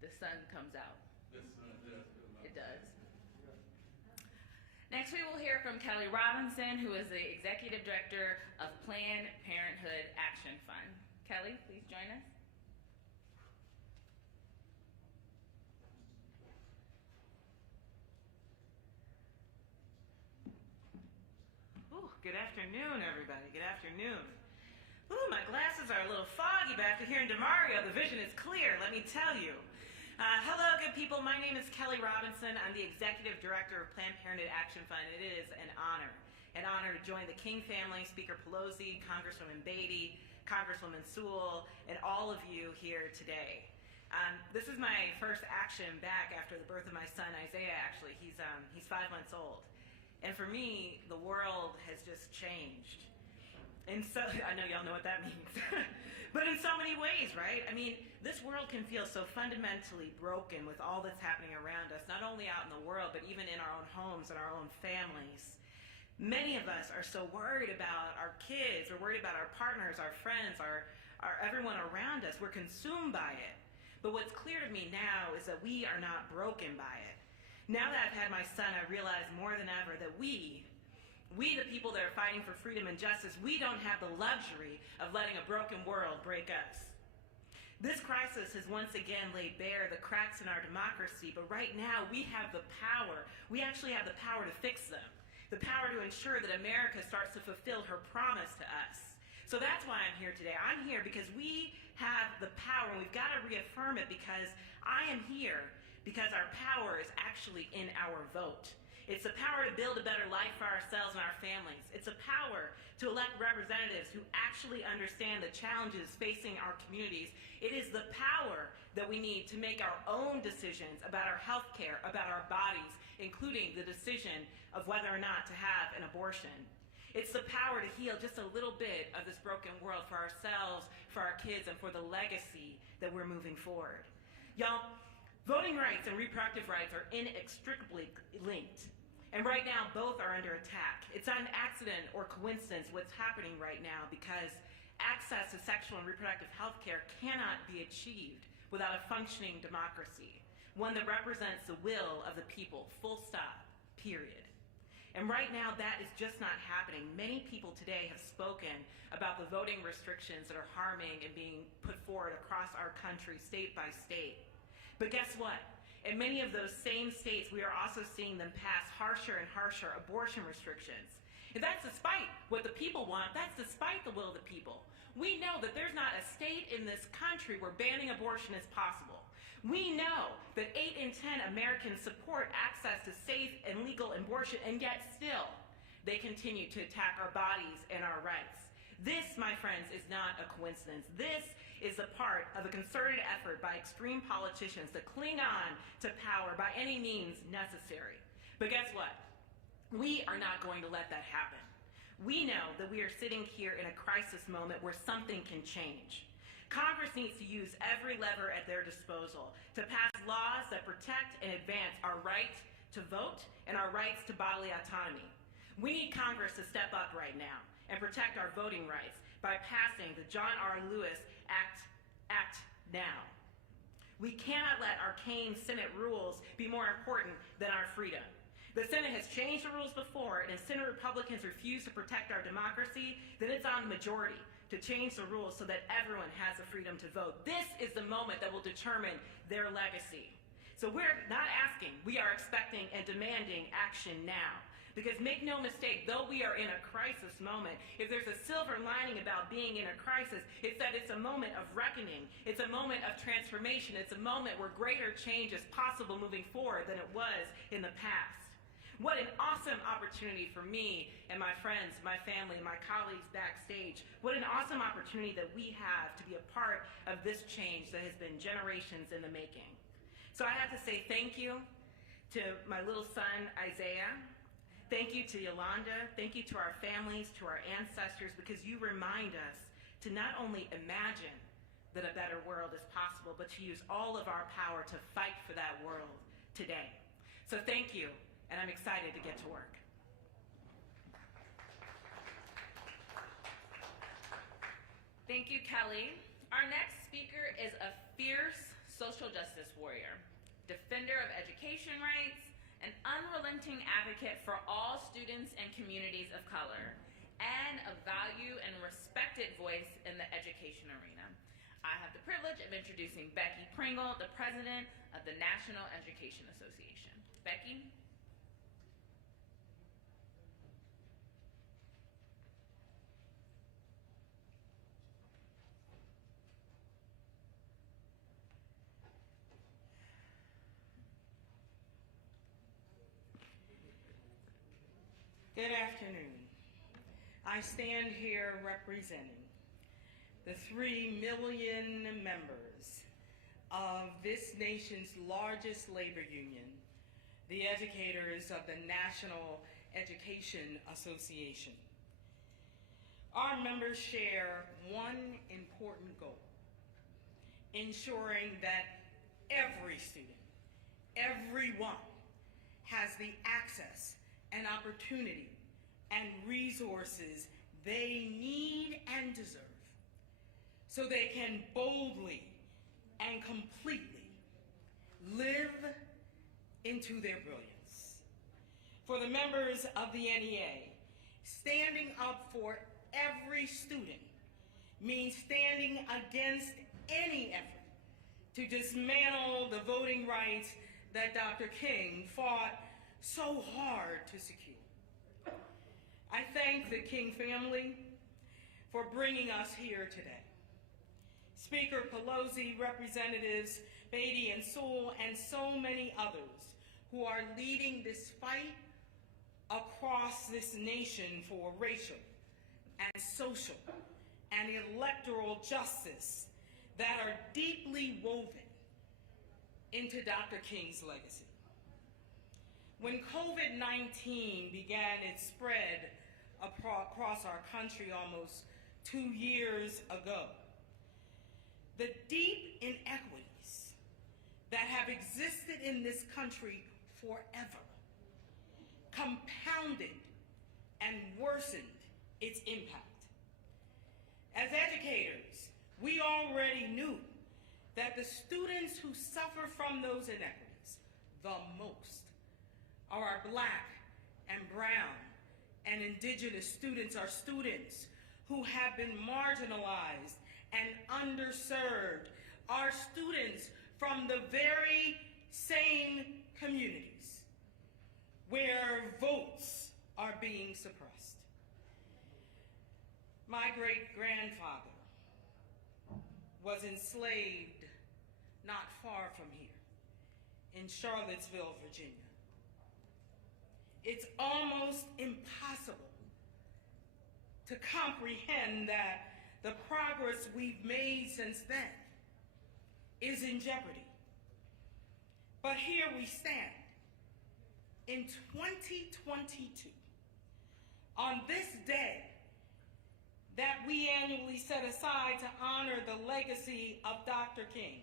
The sun comes out. It does. Next, we will hear from Kelly Robinson, who is the Executive Director of Planned Parenthood Action Fund. Kelly, please join us. Good afternoon, everybody. Good afternoon. Ooh, my glasses are a little foggy, but after hearing DeMario, the vision is clear, let me tell you. Hello, good people. My name is Kelly Robinson. I'm the Executive Director of Planned Parenthood Action Fund. It is an honor to join the King family, Speaker Pelosi, Congresswoman Beatty, Congresswoman Sewell, and all of you here today. This is my first action back after the birth of my son, Isaiah, actually. He's 5 months old. And for me, the world has just changed. And so, I know y'all know what that means. But in so many ways, right? I mean, this world can feel so fundamentally broken with all that's happening around us, not only out in the world, but even in our own homes and our own families. Many of us are so worried about our kids, we're worried about our partners, our friends, our everyone around us. We're consumed by it. But what's clear to me now is that we are not broken by it. Now that I've had my son, I realize more than ever that we the people that are fighting for freedom and justice, we don't have the luxury of letting a broken world break us. This crisis has once again laid bare the cracks in our democracy, but right now we have the power. We actually have the power to fix them. The power to ensure that America starts to fulfill her promise to us. So that's why I'm here today. I'm here because we have the power, and we've got to reaffirm it, because I am here because our power is actually in our vote. It's the power to build a better life for ourselves and our families. It's a power to elect representatives who actually understand the challenges facing our communities. It is the power that we need to make our own decisions about our health care, about our bodies, including the decision of whether or not to have an abortion. It's the power to heal just a little bit of this broken world for ourselves, for our kids, and for the legacy that we're moving forward. Y'all, voting rights and reproductive rights are inextricably linked. And right now, both are under attack. It's not an accident or coincidence what's happening right now, because access to sexual and reproductive health care cannot be achieved without a functioning democracy, one that represents the will of the people, full stop, period. And right now, that is just not happening. Many people today have spoken about the voting restrictions that are harming and being put forward across our country, state by state. But guess what? In many of those same states, we are also seeing them pass harsher and harsher abortion restrictions. And that's despite what the people want. That's despite the will of the people. We know that there's not a state in this country where banning abortion is possible. We know that 8 in 10 Americans support access to safe and legal abortion, and yet still they continue to attack our bodies and our rights. This, my friends, is not a coincidence. This is a part of a concerted effort by extreme politicians to cling on to power by any means necessary. But guess what? We are not going to let that happen. We know that we are sitting here in a crisis moment where something can change. Congress needs to use every lever at their disposal to pass laws that protect and advance our right to vote and our rights to bodily autonomy. We need Congress to step up right now and protect our voting rights by passing the John R. Lewis Act now. We cannot let arcane Senate rules be more important than our freedom. The Senate has changed the rules before, and if Senate Republicans refuse to protect our democracy, then it's on the majority to change the rules so that everyone has the freedom to vote. This is the moment that will determine their legacy. So we're not asking, we are expecting and demanding action now. Because make no mistake, though we are in a crisis moment, if there's a silver lining about being in a crisis, it's that it's a moment of reckoning. It's a moment of transformation. It's a moment where greater change is possible moving forward than it was in the past. What an awesome opportunity for me and my friends, my family, my colleagues backstage. What an awesome opportunity that we have to be a part of this change that has been generations in the making. So I have to say thank you to my little son, Isaiah. Thank you to Yolanda. Thank you to our families, to our ancestors, because you remind us to not only imagine that a better world is possible, but to use all of our power to fight for that world today. So thank you. And I'm excited to get to work. Thank you, Kelly. Our next speaker is a fierce social justice warrior, defender of education rights, an unrelenting advocate for all students and communities of color, and a value and respected voice in the education arena. I have the privilege of introducing Becky Pringle, the president of the National Education Association. Becky? Good afternoon. I stand here representing the 3 million members of this nation's largest labor union, the educators of the National Education Association. Our members share one important goal: ensuring that every student, everyone, has the access and opportunity and resources they need and deserve so they can boldly and completely live into their brilliance. For the members of the NEA, standing up for every student means standing against any effort to dismantle the voting rights that Dr. King fought so hard to secure. I thank the King family for bringing us here today. Speaker Pelosi, Representatives Beatty and Sewell, and so many others who are leading this fight across this nation for racial and social and electoral justice that are deeply woven into Dr. King's legacy. When COVID-19 began its spread across our country almost 2 years ago, the deep inequities that have existed in this country forever compounded and worsened its impact. As educators, we already knew that the students who suffer from those inequities the most are our Black and brown and indigenous students, are students who have been marginalized and underserved, are students from the very same communities where votes are being suppressed. My great-grandfather was enslaved not far from here, in Charlottesville, Virginia. It's almost impossible to comprehend that the progress we've made since then is in jeopardy. But here we stand in 2022, on this day that we annually set aside to honor the legacy of Dr. King,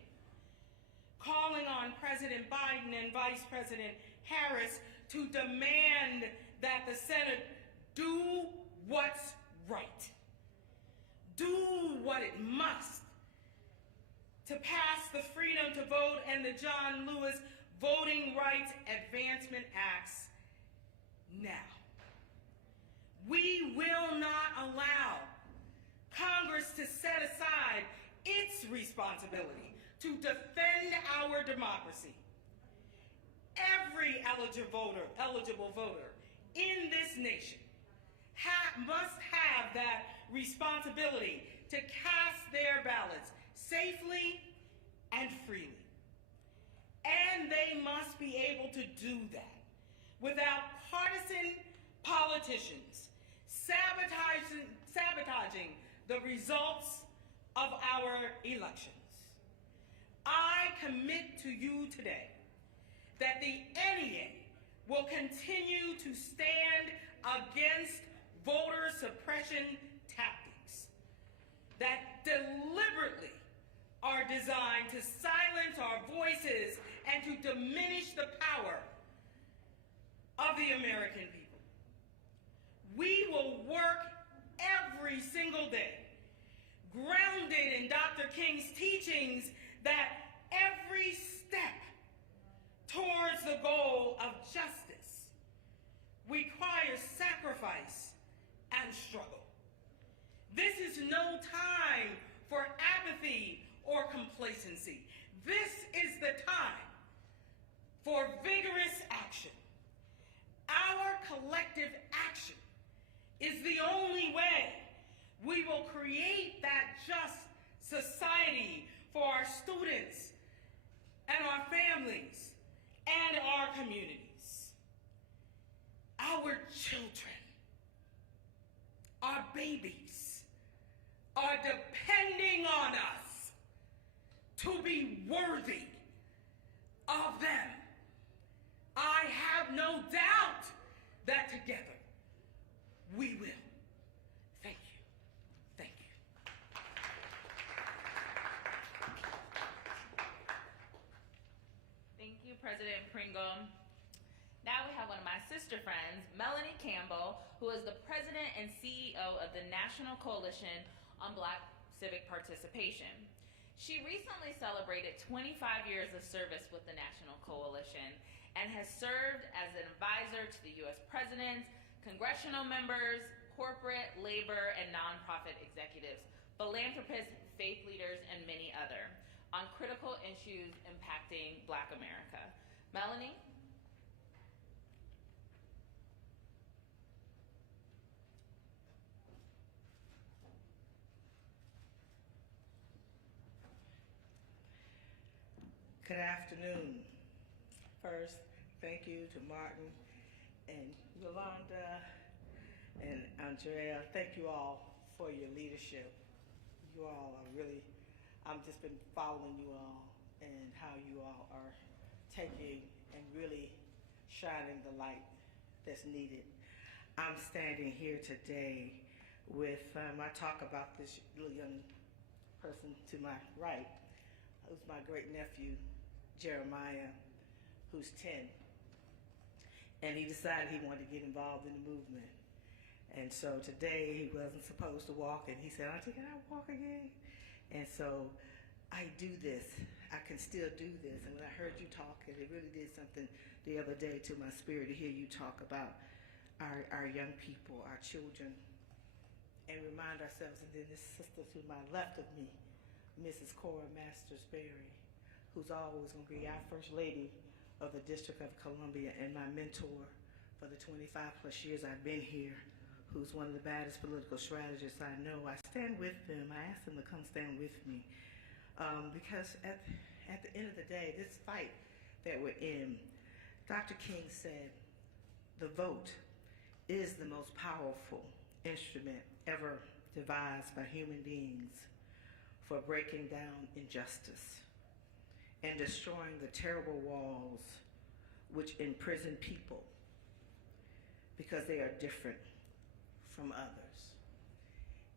calling on President Biden and Vice President Harris to demand that the Senate do what's right, do what it must to pass the Freedom to Vote and the John Lewis Voting Rights Advancement Acts now. We will not allow Congress to set aside its responsibility to defend our democracy. Every eligible voter in this nation must have that responsibility to cast their ballots safely and freely. And they must be able to do that without partisan politicians sabotaging the results of our elections. I commit to you today that the NEA will continue to stand against voter suppression tactics that deliberately are designed to silence our voices and to diminish the power of the American people. We will work every single day, grounded in Dr. King's teachings that every step towards the goal of justice requires sacrifice and struggle. This is no time for apathy or complacency. This is the time for vigorous action. Our collective action is the only way we will create that just society for our students and our families and our communities. Our children, our babies, are depending on us to be worthy of them. I have no doubt that together we will. Thank you. Thank you. Thank you, President Pringle. Now we have one of my sister friends, Melanie Campbell, who is the president and CEO of the National Coalition on Black Civic Participation. She recently celebrated 25 years of service with the National Coalition and has served as an advisor to the U.S. presidents, congressional members, corporate, labor, and nonprofit executives, philanthropists, faith leaders, and many other on critical issues impacting Black America. Melanie? Good afternoon. First, thank you to Martin and Yolanda and Andrea. Thank you all for your leadership. You all are really, I've just been following you all and how you all are taking and really shining the light that's needed. I'm standing here today with, I talk about this little young person to my right, who's my great nephew, Jeremiah, who's 10. And he decided he wanted to get involved in the movement. And so today he wasn't supposed to walk, and he said, Auntie, can I walk again? And so I do this. I can still do this. And when I heard you talk, it really did something the other day to my spirit to hear you talk about our young people, our children, and remind ourselves. And then this sister to my left of me, Mrs. Cora Masters-Berry, who's always going to be our First Lady of the District of Columbia and my mentor for the 25 plus years I've been here, who's one of the baddest political strategists I know. I stand with them. I ask them to come stand with me because at the end of the day, this fight that we're in, Dr. King said, the vote is the most powerful instrument ever devised by human beings for breaking down injustice and destroying the terrible walls which imprison people because they are different from others.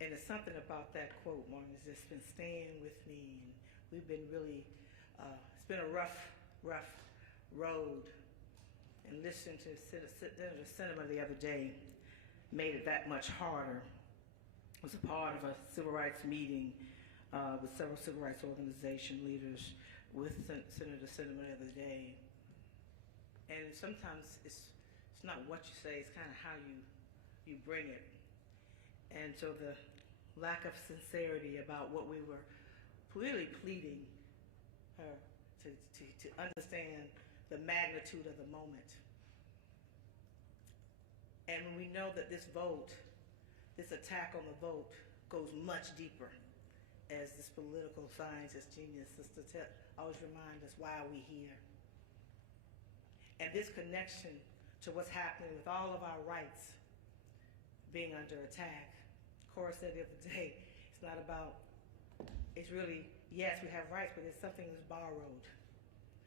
And it's something about that quote, Martin, has just been staying with me. And we've been really, it's been a rough road. And listening to Senator Sinema the other day made it that much harder. I was a part of a civil rights meeting with several civil rights organization leaders with Senator Sinema the other day. And sometimes it's not what you say, it's kind of how you bring it. And so the lack of sincerity about what we were really pleading her to understand the magnitude of the moment. And when we know that this vote, this attack on the vote, goes much deeper, as this political scientist genius sister always remind us, why are we here? And this connection to what's happening with all of our rights being under attack. Cora said the other day, it's not about, it's really, yes, we have rights, but it's something that's borrowed.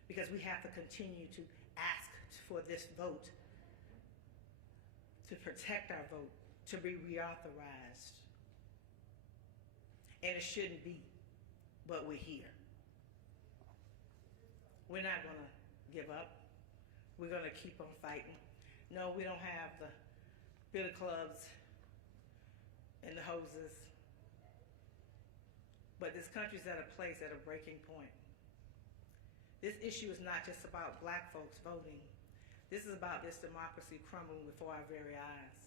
Because we have to continue to ask for this vote, to protect our vote, to be reauthorized. And it shouldn't be, but we're here. We're not gonna give up. We're gonna keep on fighting. No, we don't have the billy clubs and the hoses, but this country's at a place, at a breaking point. This issue is not just about black folks voting. This is about this democracy crumbling before our very eyes.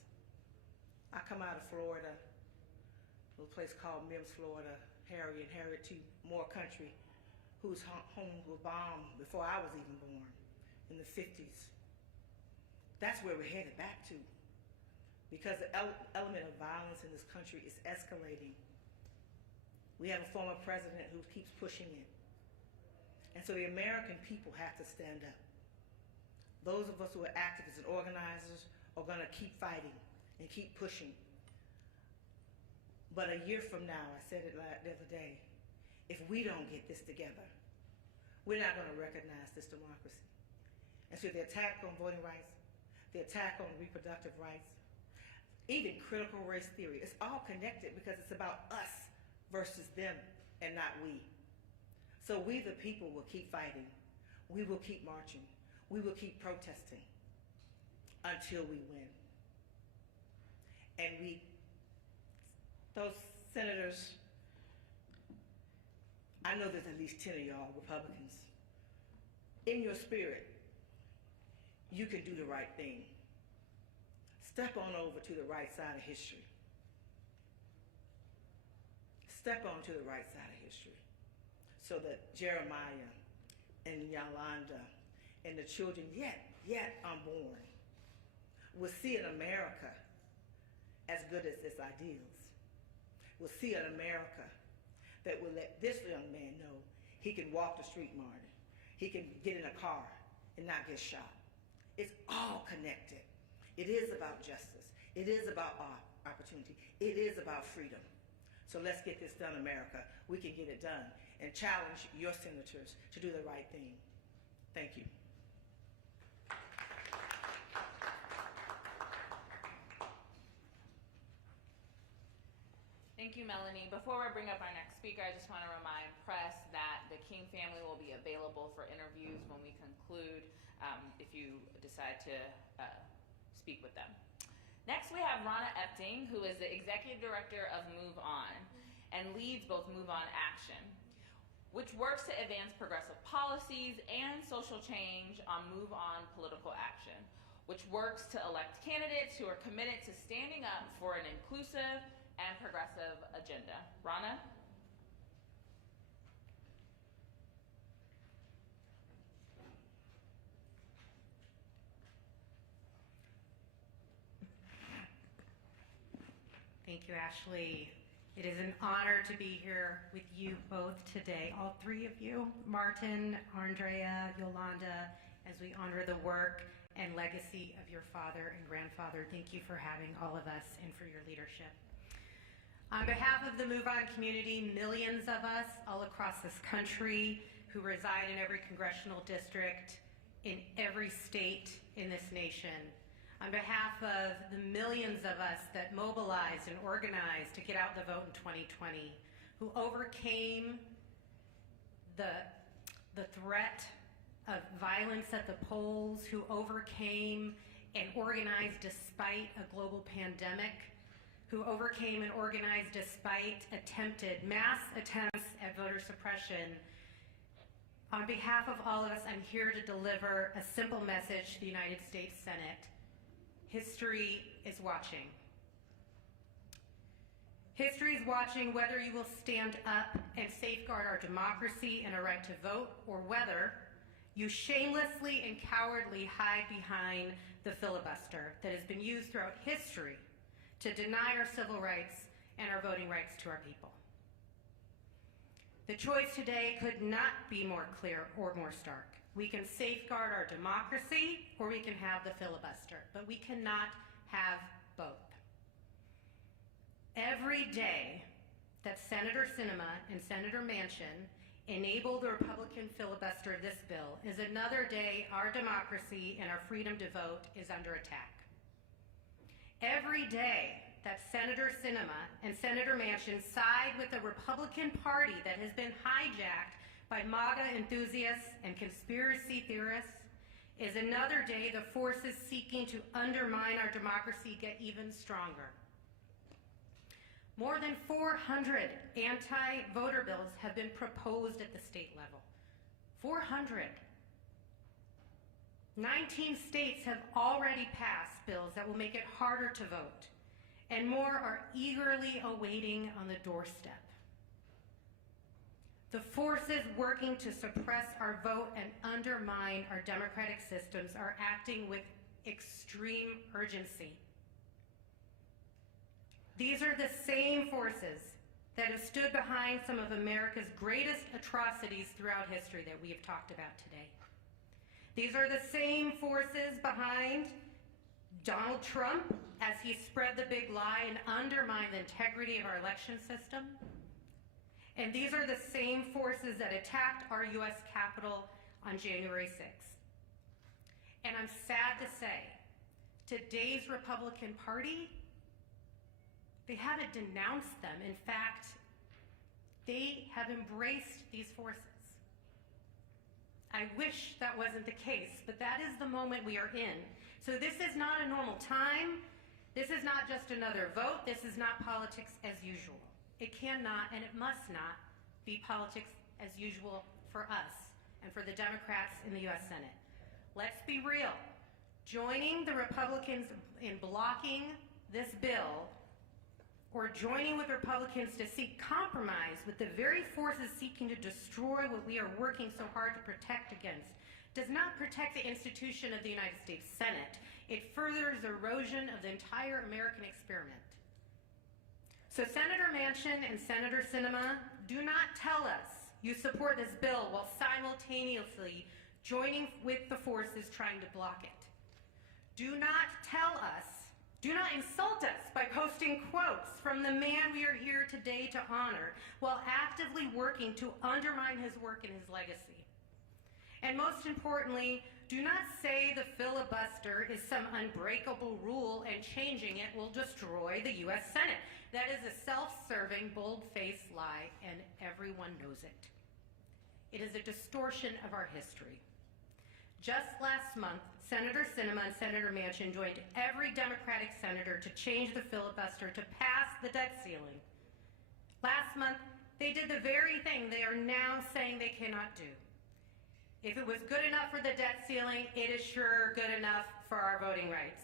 I come out of Florida, a little place called Mims, Florida, Harriet T. Moore country, whose homes were bombed before I was even born, in the 50s. That's where we're headed back to, because the element of violence in this country is escalating. We have a former president who keeps pushing it. And so the American people have to stand up. Those of us who are activists and organizers are gonna keep fighting and keep pushing. But a year from now, I said it the other day, if we don't get this together, we're not gonna recognize this democracy. And so the attack on voting rights, the attack on reproductive rights, even critical race theory, it's all connected because it's about us versus them and not we. So we, the people, will keep fighting. We will keep marching. We will keep protesting until we win. And those senators, I know there's at least 10 of y'all Republicans. In your spirit, you can do the right thing. Step on over to the right side of history. Step on to the right side of history so that Jeremiah and Yolanda and the children yet unborn will see an America as good as its ideals. Will see an America that will let this young man know he can walk the street, Martin. He can get in a car and not get shot. It's all connected. It is about justice. It is about opportunity. It is about freedom. So let's get this done, America. We can get it done, and challenge your senators to do the right thing. Thank you. Thank you, Melanie. Before we bring up our next speaker, I just want to remind press that the King family will be available for interviews when we conclude, if you decide to speak with them. Next, we have Ronna Epting, who is the Executive Director of MoveOn and leads both MoveOn Action, which works to advance progressive policies and social change on MoveOn Political Action, which works to elect candidates who are committed to standing up for an inclusive and progressive agenda. Ronna? Thank you, Ashley. It is an honor to be here with you both today, all three of you, Martin, Andrea, Yolanda, as we honor the work and legacy of your father and grandfather. Thank you for having all of us and for your leadership. On behalf of the MoveOn community, millions of us all across this country who reside in every congressional district, in every state in this nation, on behalf of the millions of us that mobilized and organized to get out the vote in 2020, who overcame the threat of violence at the polls, who overcame and organized despite a global pandemic, who overcame and organized despite mass attempts at voter suppression. On behalf of all of us, I'm here to deliver a simple message to the United States Senate. History is watching. History is watching whether you will stand up and safeguard our democracy and our right to vote, or whether you shamelessly and cowardly hide behind the filibuster that has been used throughout history to deny our civil rights and our voting rights to our people. The choice today could not be more clear or more stark. We can safeguard our democracy, or we can have the filibuster, but we cannot have both. Every day that Senator Sinema and Senator Manchin enable the Republican filibuster of this bill is another day our democracy and our freedom to vote is under attack. Every day that Senator Sinema and Senator Manchin side with the Republican Party that has been hijacked by MAGA enthusiasts and conspiracy theorists is another day the forces seeking to undermine our democracy get even stronger. More than 400 anti-voter bills have been proposed at the state level. 400. 19 states have already passed bills that will make it harder to vote, and more are eagerly awaiting on the doorstep. The forces working to suppress our vote and undermine our democratic systems are acting with extreme urgency. These are the same forces that have stood behind some of America's greatest atrocities throughout history that we have talked about today. These are the same forces behind Donald Trump as he spread the big lie and undermined the integrity of our election system. And these are the same forces that attacked our U.S. Capitol on January 6th. And I'm sad to say, today's Republican Party, they haven't denounced them. In fact, they have embraced these forces. I wish that wasn't the case, but that is the moment we are in. So this is not a normal time. This is not just another vote. This is not politics as usual. It cannot and it must not be politics as usual for us and for the Democrats in the U.S. Senate. Let's be real. Joining the Republicans in blocking this bill, or joining with Republicans to seek compromise with the very forces seeking to destroy what we are working so hard to protect against, does not protect the institution of the United States Senate. It furthers erosion of the entire American experiment. So Senator Manchin and Senator Sinema, do not tell us you support this bill while simultaneously joining with the forces trying to block it. Do not tell us, do not insult us by posting quotes from the man we are here today to honor while actively working to undermine his work and his legacy. And most importantly, do not say the filibuster is some unbreakable rule and changing it will destroy the U.S. Senate. That is a self-serving, bold-faced lie, and everyone knows it. It is a distortion of our history. Just last month, Senator Sinema and Senator Manchin joined every Democratic senator to change the filibuster to pass the debt ceiling. Last month, they did the very thing they are now saying they cannot do. If it was good enough for the debt ceiling, it is sure good enough for our voting rights.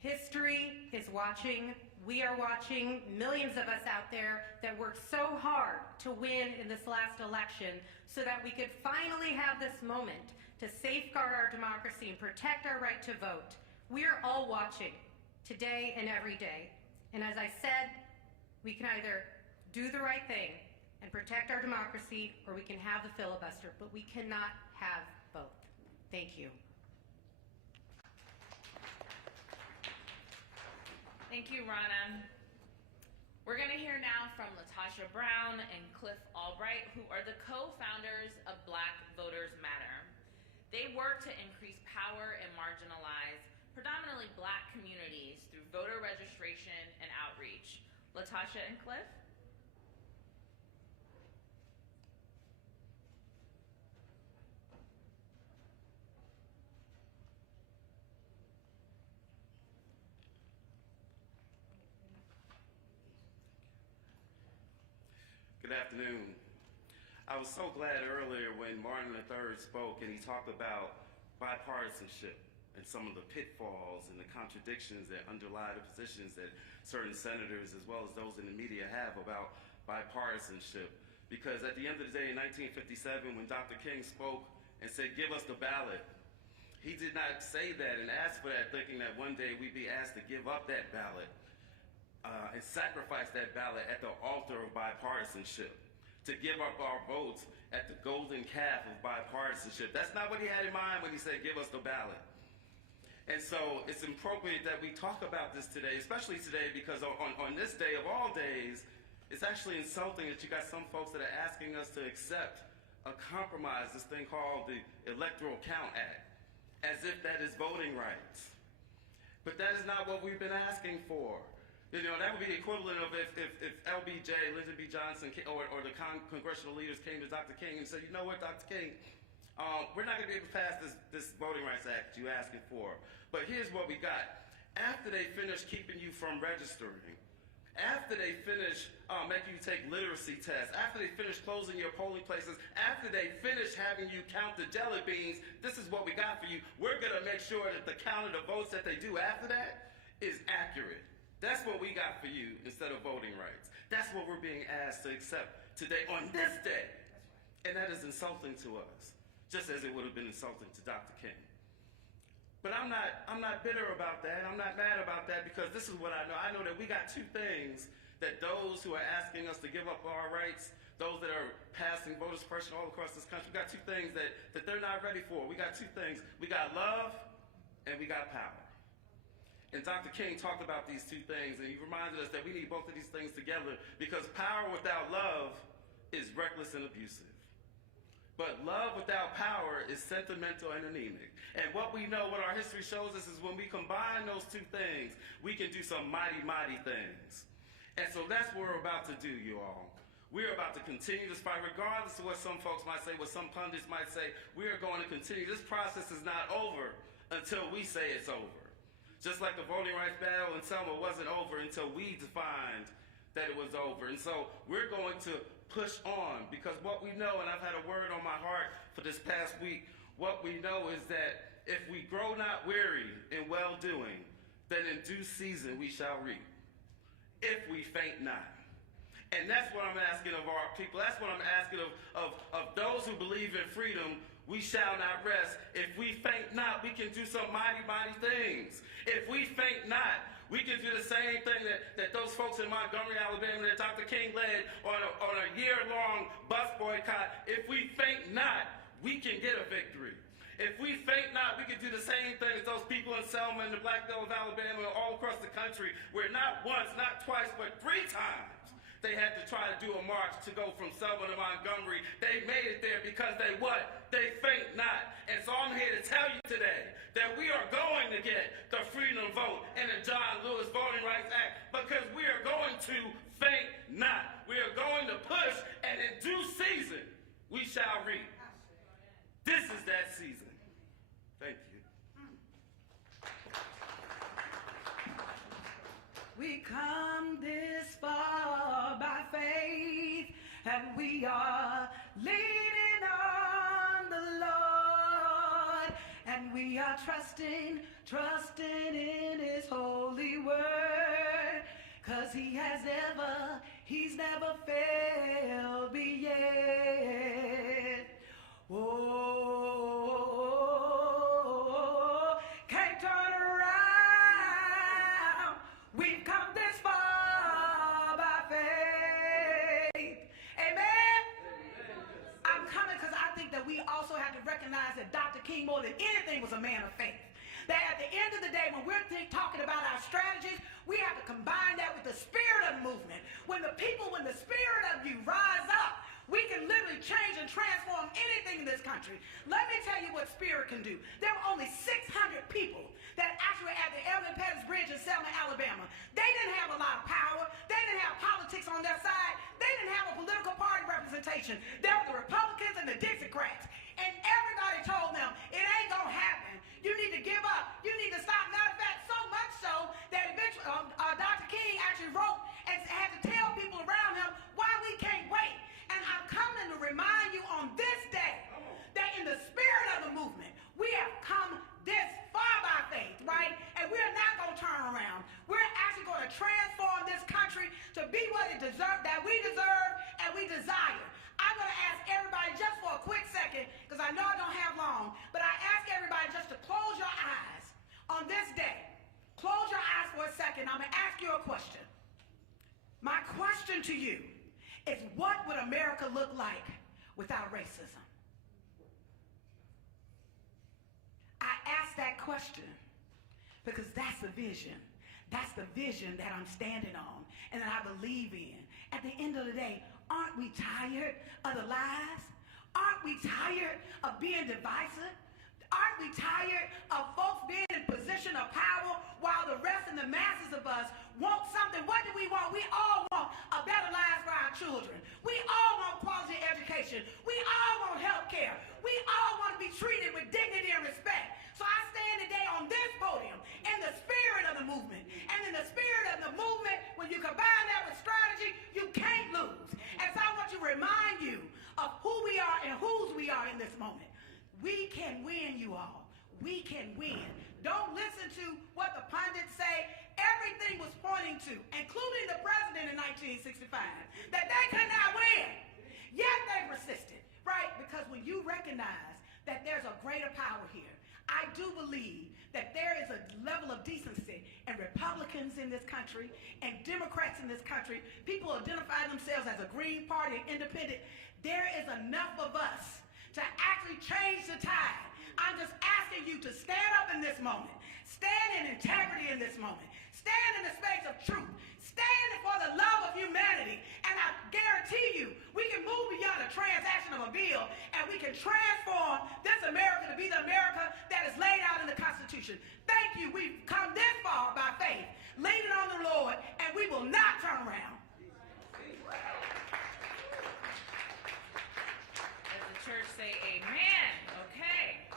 History is watching. We are watching. Millions of us out there that worked so hard to win in this last election so that we could finally have this moment to safeguard our democracy and protect our right to vote. We are all watching today and every day. And as I said, we can either do the right thing and protect our democracy, or we can have the filibuster, but we cannot have both. Thank you. Thank you, Rana. We're going to hear now from Latasha Brown and Cliff Albright, who are the co-founders of Black Voters Matter. They work to increase power in marginalized, predominantly Black communities through voter registration and outreach. Latasha and Cliff? Good afternoon. I was so glad earlier when Martin III spoke and he talked about bipartisanship and some of the pitfalls and the contradictions that underlie the positions that certain senators as well as those in the media have about bipartisanship. Because at the end of the day in 1957 when Dr. King spoke and said, "Give us the ballot," he did not say that and ask for that thinking that one day we'd be asked to give up that ballot and sacrifice that ballot at the altar of bipartisanship, to give up our votes at the golden calf of bipartisanship. That's not what he had in mind when he said, "Give us the ballot." And so it's appropriate that we talk about this today, especially today, because on this day of all days, it's actually insulting that you got some folks that are asking us to accept a compromise, this thing called the Electoral Count Act, as if that is voting rights. But that is not what we've been asking for. You know, that would be the equivalent of if LBJ, Lyndon B. Johnson, or the congressional leaders came to Dr. King and said, "You know what, Dr. King, we're not going to be able to pass this Voting Rights Act you're asking for. But here's what we got. After they finish keeping you from registering, after they finish making you take literacy tests, after they finish closing your polling places, after they finish having you count the jelly beans, this is what we got for you. We're going to make sure that the count of the votes that they do after that is accurate. That's what we got for you instead of voting rights. That's what we're being asked to accept today on this day. And that is insulting to us, just as it would have been insulting to Dr. King. But I'm not bitter about that. I'm not mad about that, because this is what I know. I know that we got two things that those who are asking us to give up our rights, those that are passing voter suppression all across this country, we got two things that they're not ready for. We got two things. We got love and we got power. And Dr. King talked about these two things, and he reminded us that we need both of these things together, because power without love is reckless and abusive. But love without power is sentimental and anemic. And what we know, what our history shows us, is when we combine those two things, we can do some mighty, mighty things. And so that's what we're about to do, you all. We're about to continue this fight, regardless of what some folks might say, what some pundits might say. We are going to continue. This process is not over until we say it's over. Just like the voting rights battle in Selma wasn't over until we defined that it was over. And so we're going to push on, because what we know, and I've had a word on my heart for this past week, what we know is that if we grow not weary in well-doing, then in due season we shall reap, if we faint not. And that's what I'm asking of our people. That's what I'm asking of those who believe in freedom. We shall not rest. If we faint not, we can do some mighty, mighty things. If we faint not, we can do the same thing that those folks in Montgomery, Alabama, that Dr. King led on a year-long bus boycott. If we faint not, we can get a victory. If we faint not, we can do the same thing as those people in Selma and the Black Belt of Alabama, all across the country, where not once, not twice, but 3 times they had to try to do a march to go from Selma to Montgomery. They made it there because they what? They faint not. And so I'm here to tell you today that we are going to get the freedom vote and the John Lewis Voting Rights Act, because we are going to faint not. We are going to push, and in due season, we shall reap. This is that season. Thank you. We come this far by faith, and we are leaning on the Lord, and we are trusting in His holy word, 'cause He's never failed me yet. Oh, can't turn around. We've come this far by faith. Amen? I'm coming because I think that we also have to recognize that Dr. King, more than anything, was a man of faith. that at the end of the day, when we're talking about our strategies, we have to combine that with the spirit of the movement. When the spirit of you rise up, we can literally change and transform anything in this country. Let me tell you what spirit can do. There were only 600 people that actually were at the Evelyn Pettis Bridge in Selma, Alabama. They didn't have a lot of power. They didn't have politics on their side. They didn't have a political party representation. There were the Republicans and the Dixiecrats. And everybody told them, it ain't gonna happen. You need to give up. You need to stop. Matter of fact, so much so that eventually Dr. King actually wrote and had to tell people around him why we can't wait. And I'm coming to remind you on this day that in the spirit of the movement, we have come this far by faith, right? And we're not going to turn around. We're actually going to transform this country to be what it deserves, that we deserve and we desire. I'm going to ask everybody just for a quick second, because I know I don't have long, but I ask everybody just to close your eyes on this day. Close your eyes for a second. I'm going to ask you a question. My question to you is, what would America look like without racism? I ask that question because that's the vision. That's the vision that I'm standing on and that I believe in. At the end of the day, aren't we tired of the lies? Aren't we tired of being divisive? Aren't we tired of folks being in position of power while the rest and the masses of us want something? What do we want? We all want a better life for our children. We all want quality education. We all want health care. We all want to be treated with dignity and respect. So I stand today on this podium in the spirit of the movement. And in the spirit of the movement, when you combine that with strategy, you can't lose. And so I want to remind you of who we are and whose we are in this moment. We can win, you all. We can win. Don't listen to what the pundits say. Everything was pointing to, including the president in 1965, that they could not win. Yet they persisted, right? Because when you recognize that there's a greater power here, I do believe that there is a level of decency in Republicans in this country and Democrats in this country. People identify themselves as a Green Party and independent. There is enough of us to actually change the tide. I'm just asking you to stand up in this moment. Stand in integrity in this moment. Stand in the space of truth. Stand for the love of humanity. And I guarantee you, we can move beyond the transaction of a bill and we can transform this America to be the America that is laid out in the Constitution. Thank you. We've come this far by faith, leaning on the Lord, and we will not turn around. Church say amen. Okay.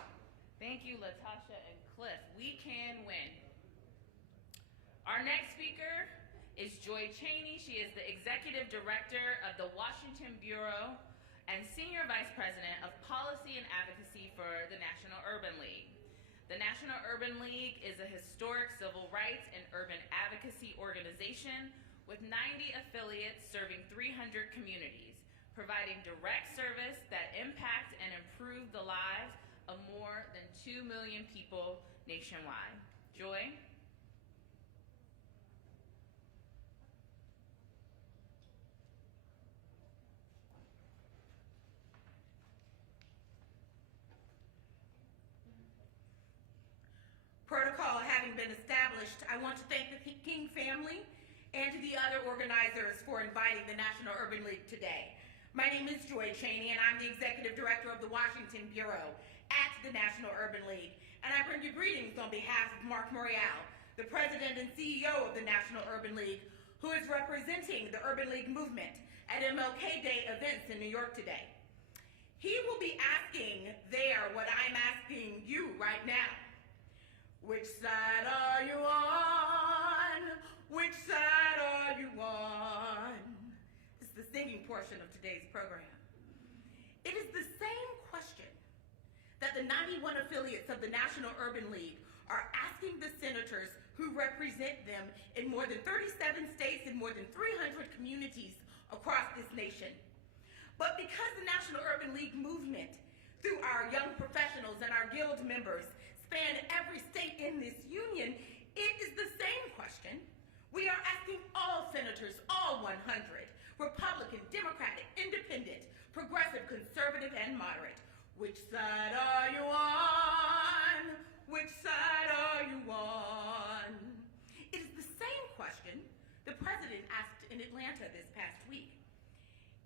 Thank you, Latasha and Cliff. We can win. Our next speaker is Joy Chaney. She is the Executive Director of the Washington Bureau and Senior Vice President of Policy and Advocacy for the National Urban League. The National Urban League is a historic civil rights and urban advocacy organization with 90 affiliates serving 300 communities, providing direct service that impact and improve the lives of more than 2 million people nationwide. Joy? Protocol having been established, I want to thank the King family and to the other organizers for inviting the National Urban League today. My name is Joy Chaney, and I'm the Executive Director of the Washington Bureau at the National Urban League. And I bring you greetings on behalf of Mark Muriel, the President and CEO of the National Urban League, who is representing the Urban League movement at MLK Day events in New York today. He will be asking there what I'm asking you right now. Which side are you on? Which side are you on? It's the singing portion of today's program. It is the same question that the 91 affiliates of the National Urban League are asking the senators who represent them in more than 37 states and more than 300 communities across this nation. But because the National Urban League movement, through our young professionals and our guild members, span every state in this union, it is the same question. We are asking all senators, all 100, Republican, Democratic, Independent, Progressive, Conservative, and Moderate. Which side are you on? Which side are you on? It is the same question the president asked in Atlanta this past week.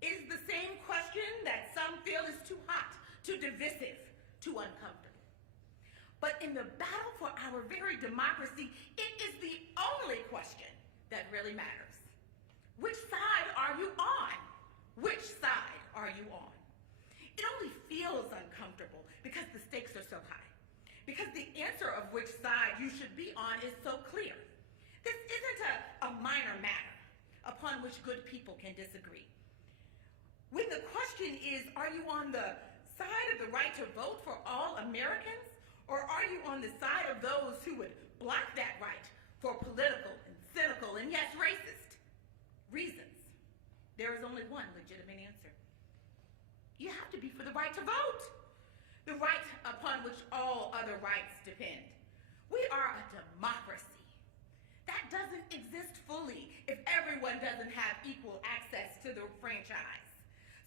It is the same question that some feel is too hot, too divisive, too uncomfortable. But in the battle for our very democracy, it is the only question that really matters. Which side are you on? Which side are you on? It only feels uncomfortable because the stakes are so high. Because the answer of which side you should be on is so clear. This isn't a minor matter upon which good people can disagree. When the question is, are you on the side of the right to vote for all Americans? Or are you on the side of those who would block that right for political and cynical and yes, racist reasons? There is only one legitimate answer. You have to be for the right to vote, the right upon which all other rights depend. We are a democracy. That doesn't exist fully if everyone doesn't have equal access to the franchise.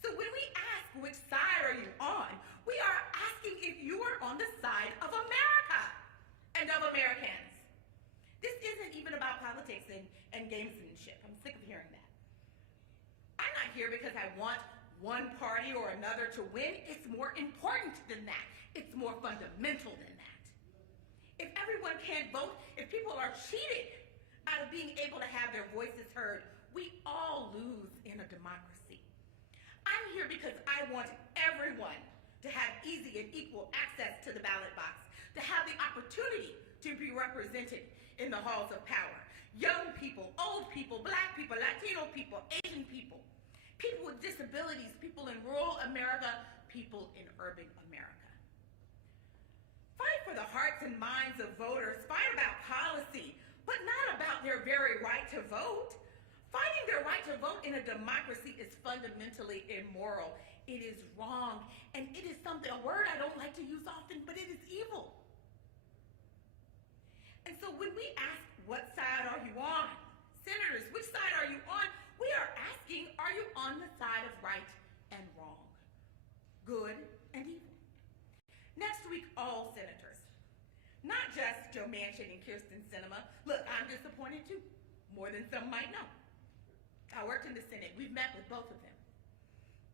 So when we ask which side are you on, we are asking if you are on the side of America and of Americans. This isn't even about politics and gamesmanship. I'm sick of hearing that. I'm not here because I want one party or another to win. It's more important than that. It's more fundamental than that. If everyone can't vote, if people are cheated out of being able to have their voices heard, we all lose in a democracy. I'm here because I want everyone to have easy and equal access to the ballot box, to have the opportunity to be represented in the halls of power. Young people, old people, black people, Latino people, Asian people, people with disabilities, people in rural America, people in urban America. Fight for the hearts and minds of voters. Fight about policy, but not about their very right to vote. Fighting their right to vote in a democracy is fundamentally immoral. It is wrong, and it is something, a word I don't like to use often, but it is evil. And so when we ask, what side are you on? Senators, which side are you on? We are asking, are you on the side of right and wrong, good and evil? Next week, all senators, not just Joe Manchin and Kyrsten Sinema. Look, I'm disappointed too, more than some might know. I worked in the Senate. We've met with both of them.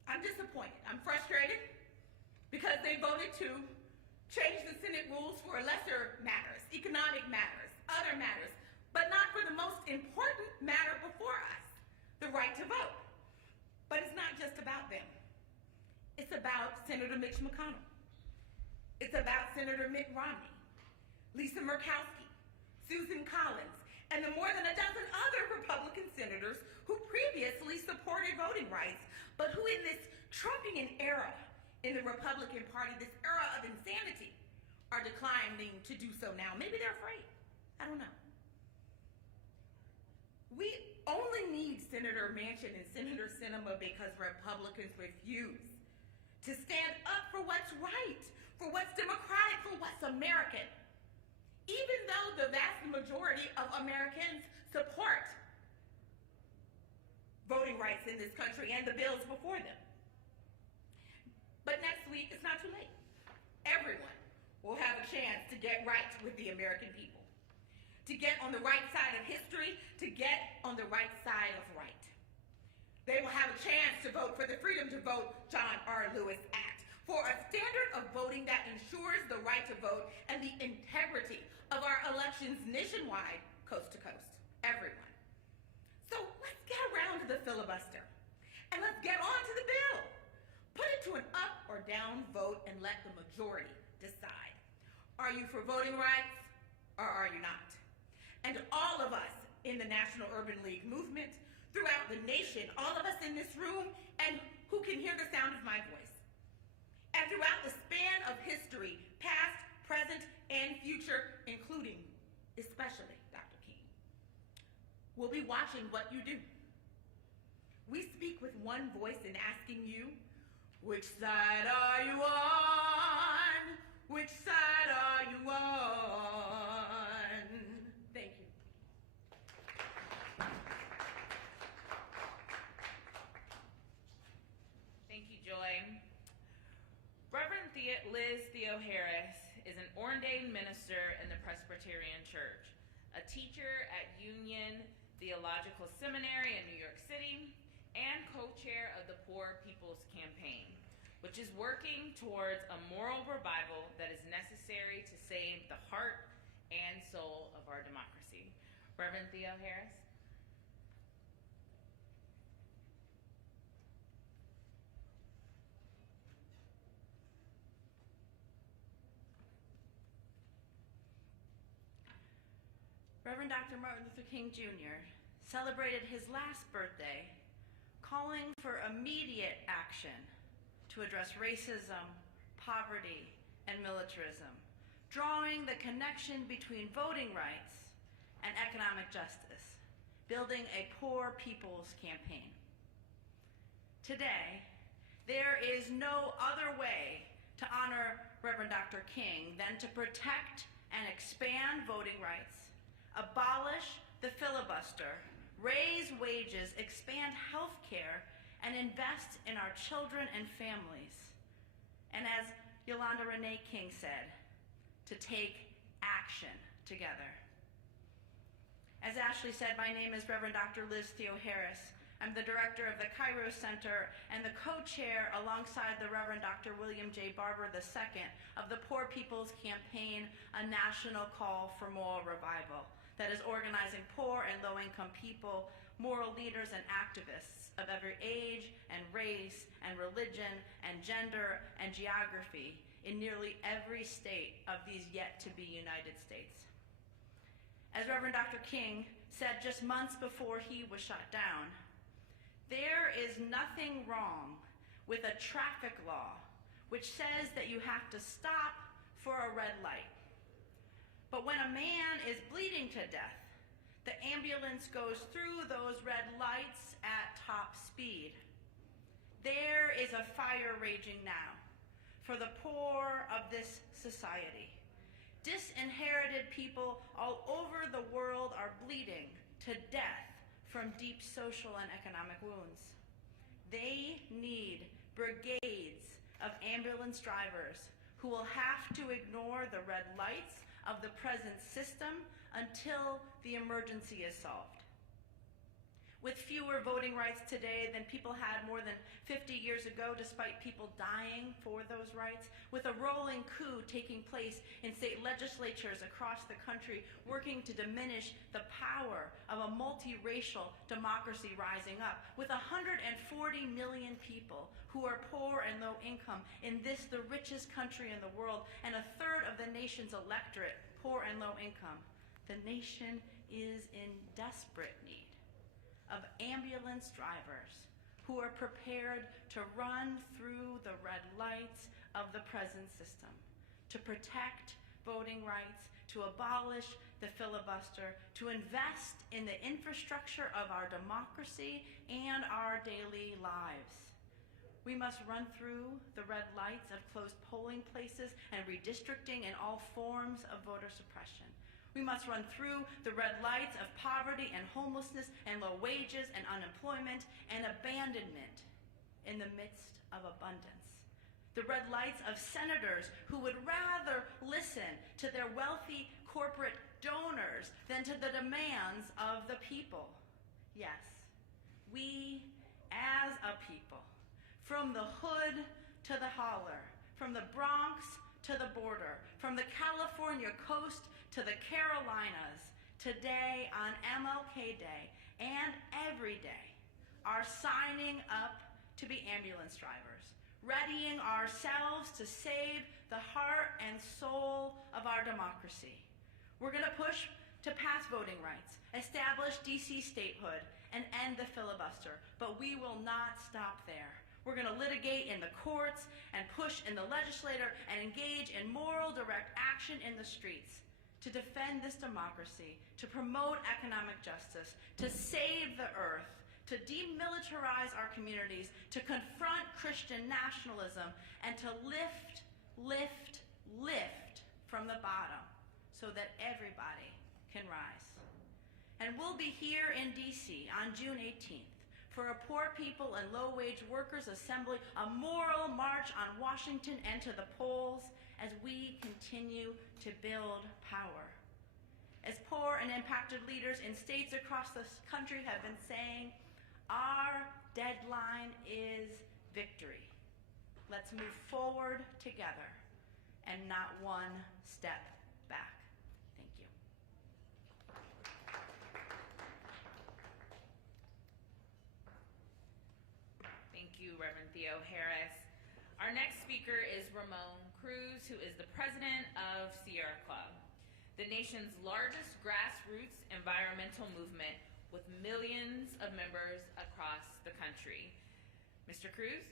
I'm disappointed. I'm frustrated because they voted to change the Senate rules for lesser matters, economic matters, other matters, but not for the most important matter before us, the right to vote. But it's not just about them. It's about Senator Mitch McConnell. It's about Senator Mitt Romney, Lisa Murkowski, Susan Collins, and the more than a dozen other Republican senators who previously supported voting rights, but who in this Trumpian era in the Republican Party, this era of insanity, are declining to do so now. Maybe they're afraid. I don't know. We only need Senator Manchin and Senator Sinema because Republicans refuse to stand up for what's right, for what's democratic, for what's American, even though the vast majority of Americans support voting rights in this country and the bills before them. But next week, it's not too late. Everyone will have a chance to get right with the American people, to get on the right side of history, to get on the right side of right. They will have a chance to vote for the Freedom to Vote John R. Lewis Act, for a standard of voting that ensures the right to vote and the integrity of our elections nationwide, coast to coast, everyone. So let's get around to the filibuster, and let's get on to the bill. Put it to an up or down vote and let the majority decide. Are you for voting rights, or are you not? And all of us in the National Urban League movement, throughout the nation, all of us in this room, and who can hear the sound of my voice, and throughout the span of history, past, present, and future, including, especially, Dr. King, we'll be watching what you do. We speak with one voice in asking you, which side are you on? Which side are you on? Thank you. Thank you, Joy. Reverend Liz Theo Harris is an ordained minister in the Presbyterian Church, a teacher at Union Theological Seminary in New York City, and co-chair of the Poor People's Campaign, which is working towards a moral revival that is necessary to save the heart and soul of our democracy. Reverend Theo Harris. Reverend Dr. Martin Luther King Jr. celebrated his last birthday calling for immediate action to address racism, poverty, and militarism, drawing the connection between voting rights and economic justice, building a poor people's campaign. Today, there is no other way to honor Reverend Dr. King than to protect and expand voting rights, abolish the filibuster, raise wages, expand health care, and invest in our children and families. And as Yolanda King said, to take action together. As Ashley said, my name is Reverend Dr. Liz Theo Harris. I'm the director of the Cairo Center and the co-chair alongside the Reverend Dr. William J. Barber II of the Poor People's Campaign, a national call for moral revival that is organizing poor and low-income people, moral leaders and activists of every age and race and religion and gender and geography in nearly every state of these yet-to-be United States. As Reverend Dr. King said just months before he was shut down, there is nothing wrong with a traffic law which says that you have to stop for a red light. But when a man is bleeding to death, the ambulance goes through those red lights at top speed. There is a fire raging now for the poor of this society. Disinherited people all over the world are bleeding to death from deep social and economic wounds. They need brigades of ambulance drivers who will have to ignore the red lights of the present system until the emergency is solved. With fewer voting rights today than people had more than 50 years ago, despite people dying for those rights, with a rolling coup taking place in state legislatures across the country, working to diminish the power of a multiracial democracy rising up, with 140 million people who are poor and low income in this, the richest country in the world, and a third of the nation's electorate poor and low income, the nation is in desperate need of ambulance drivers who are prepared to run through the red lights of the present system, to protect voting rights, to abolish the filibuster, to invest in the infrastructure of our democracy and our daily lives. We must run through the red lights of closed polling places and redistricting and all forms of voter suppression. We must run through the red lights of poverty and homelessness and low wages and unemployment and abandonment in the midst of abundance. The red lights of senators who would rather listen to their wealthy corporate donors than to the demands of the people. Yes, we as a people, from the hood to the holler, from the Bronx to the border, from the California coast to the Carolinas, today on MLK Day and every day, are signing up to be ambulance drivers, readying ourselves to save the heart and soul of our democracy. We're going to push to pass voting rights, establish DC statehood, and end the filibuster, but we will not stop there. We're going to litigate in the courts and push in the legislature and engage in moral direct action in the streets to defend this democracy, to promote economic justice, to save the earth, to demilitarize our communities, to confront Christian nationalism, and to lift, lift, lift from the bottom so that everybody can rise. And we'll be here in DC on June 18th for a poor people and low-wage workers assembly, a moral march on Washington and to the polls as we continue to build power. As poor and impacted leaders in states across this country have been saying, our deadline is victory. Let's move forward together and not one step back. Thank you. Thank you, Reverend Theo Harris. Our next speaker is Ramon Cruz, who is the president of Sierra Club, the nation's largest grassroots environmental movement with millions of members across the country. Mr. Cruz?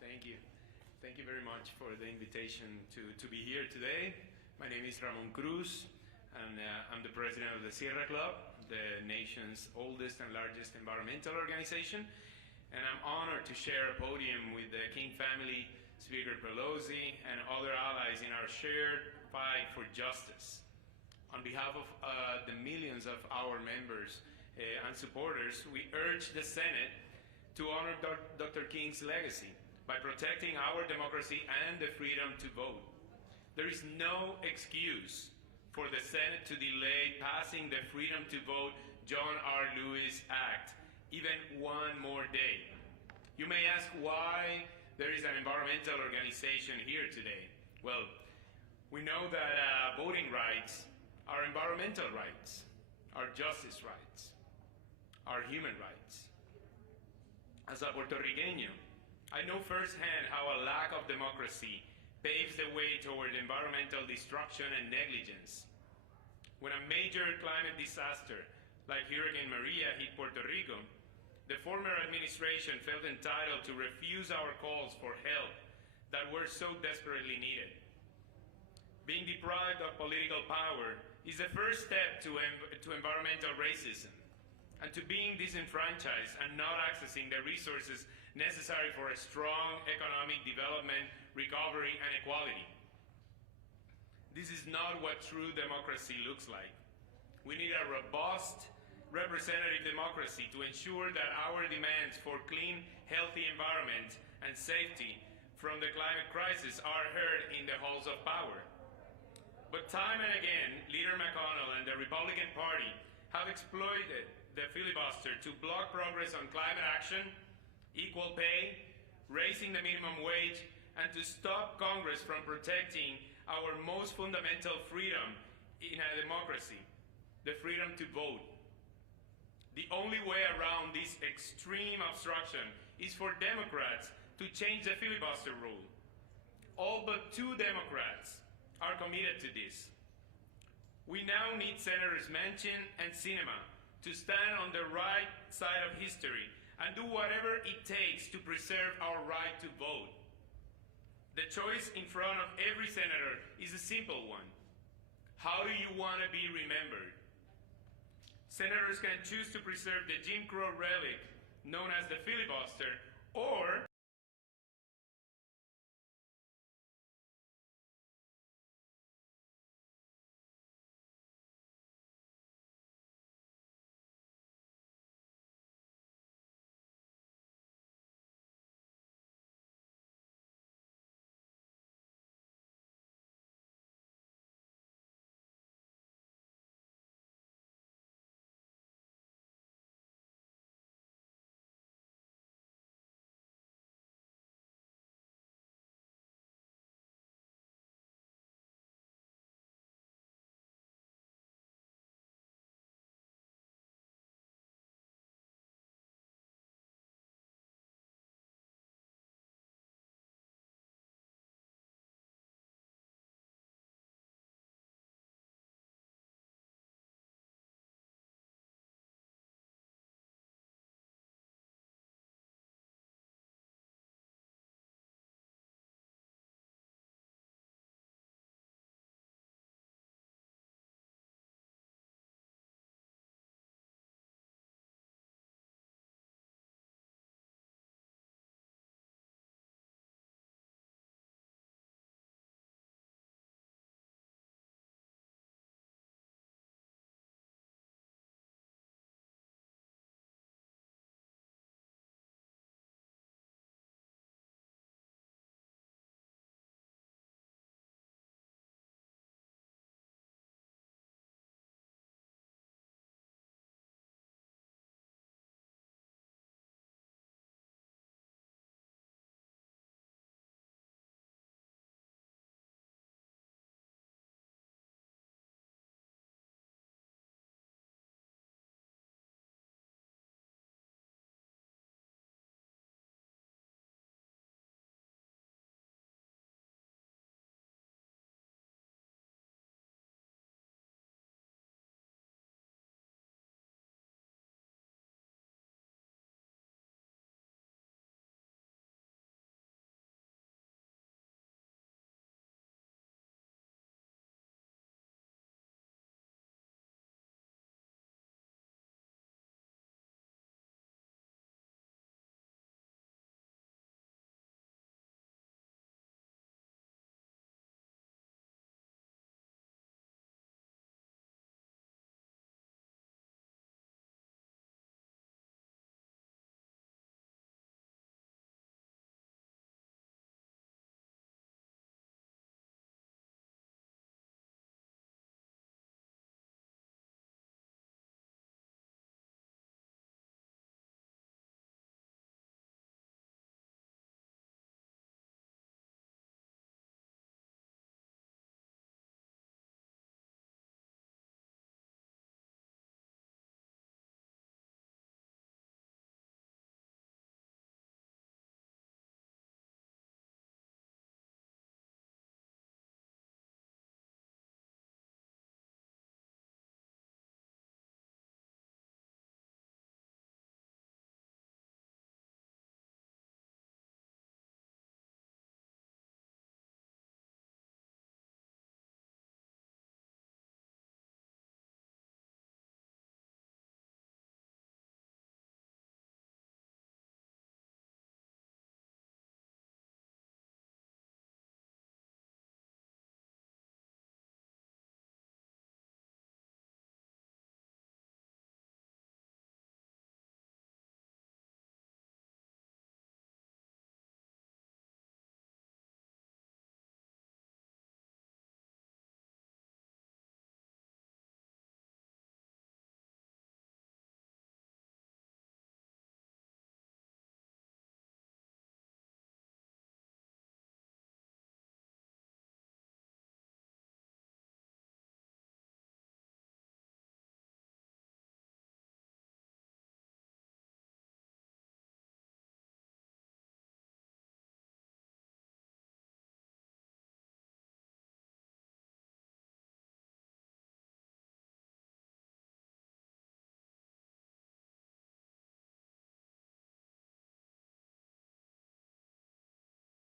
Thank you. Thank you very much for the invitation to be here today. My name is Ramon Cruz, and I'm the president of the Sierra Club, the nation's oldest and largest environmental organization. And I'm honored to share a podium with the King family, Speaker Pelosi, and other allies in our shared fight for justice. On behalf of the millions of our members and supporters, we urge the Senate to honor Dr. King's legacy by protecting our democracy and the freedom to vote. There is no excuse for the Senate to delay passing the Freedom to Vote John R. Lewis Act even one more day. You may ask why there is an environmental organization here today. Well, we know that voting rights are environmental rights, are justice rights, are human rights. As a Puerto Riqueño, I know firsthand how a lack of democracy paves the way toward environmental destruction and negligence. When a major climate disaster like Hurricane Maria hit Puerto Rico, the former administration felt entitled to refuse our calls for help that were so desperately needed. Being deprived of political power is the first step to environmental racism, and to being disenfranchised and not accessing the resources necessary for a strong economic development, recovery, and equality. This is not what true democracy looks like. We need a robust representative democracy to ensure that our demands for clean, healthy environment and safety from the climate crisis are heard in the halls of power. But time and again, Leader McConnell and the Republican Party have exploited the filibuster to block progress on climate action, equal pay, raising the minimum wage, and to stop Congress from protecting our most fundamental freedom in a democracy, the freedom to vote. The only way around this extreme obstruction is for Democrats to change the filibuster rule. All but 2 Democrats are committed to this. We now need Senators Manchin and Sinema to stand on the right side of history and do whatever it takes to preserve our right to vote. The choice in front of every senator is a simple one. How do you want to be remembered? Senators can choose to preserve the Jim Crow relic known as the filibuster, or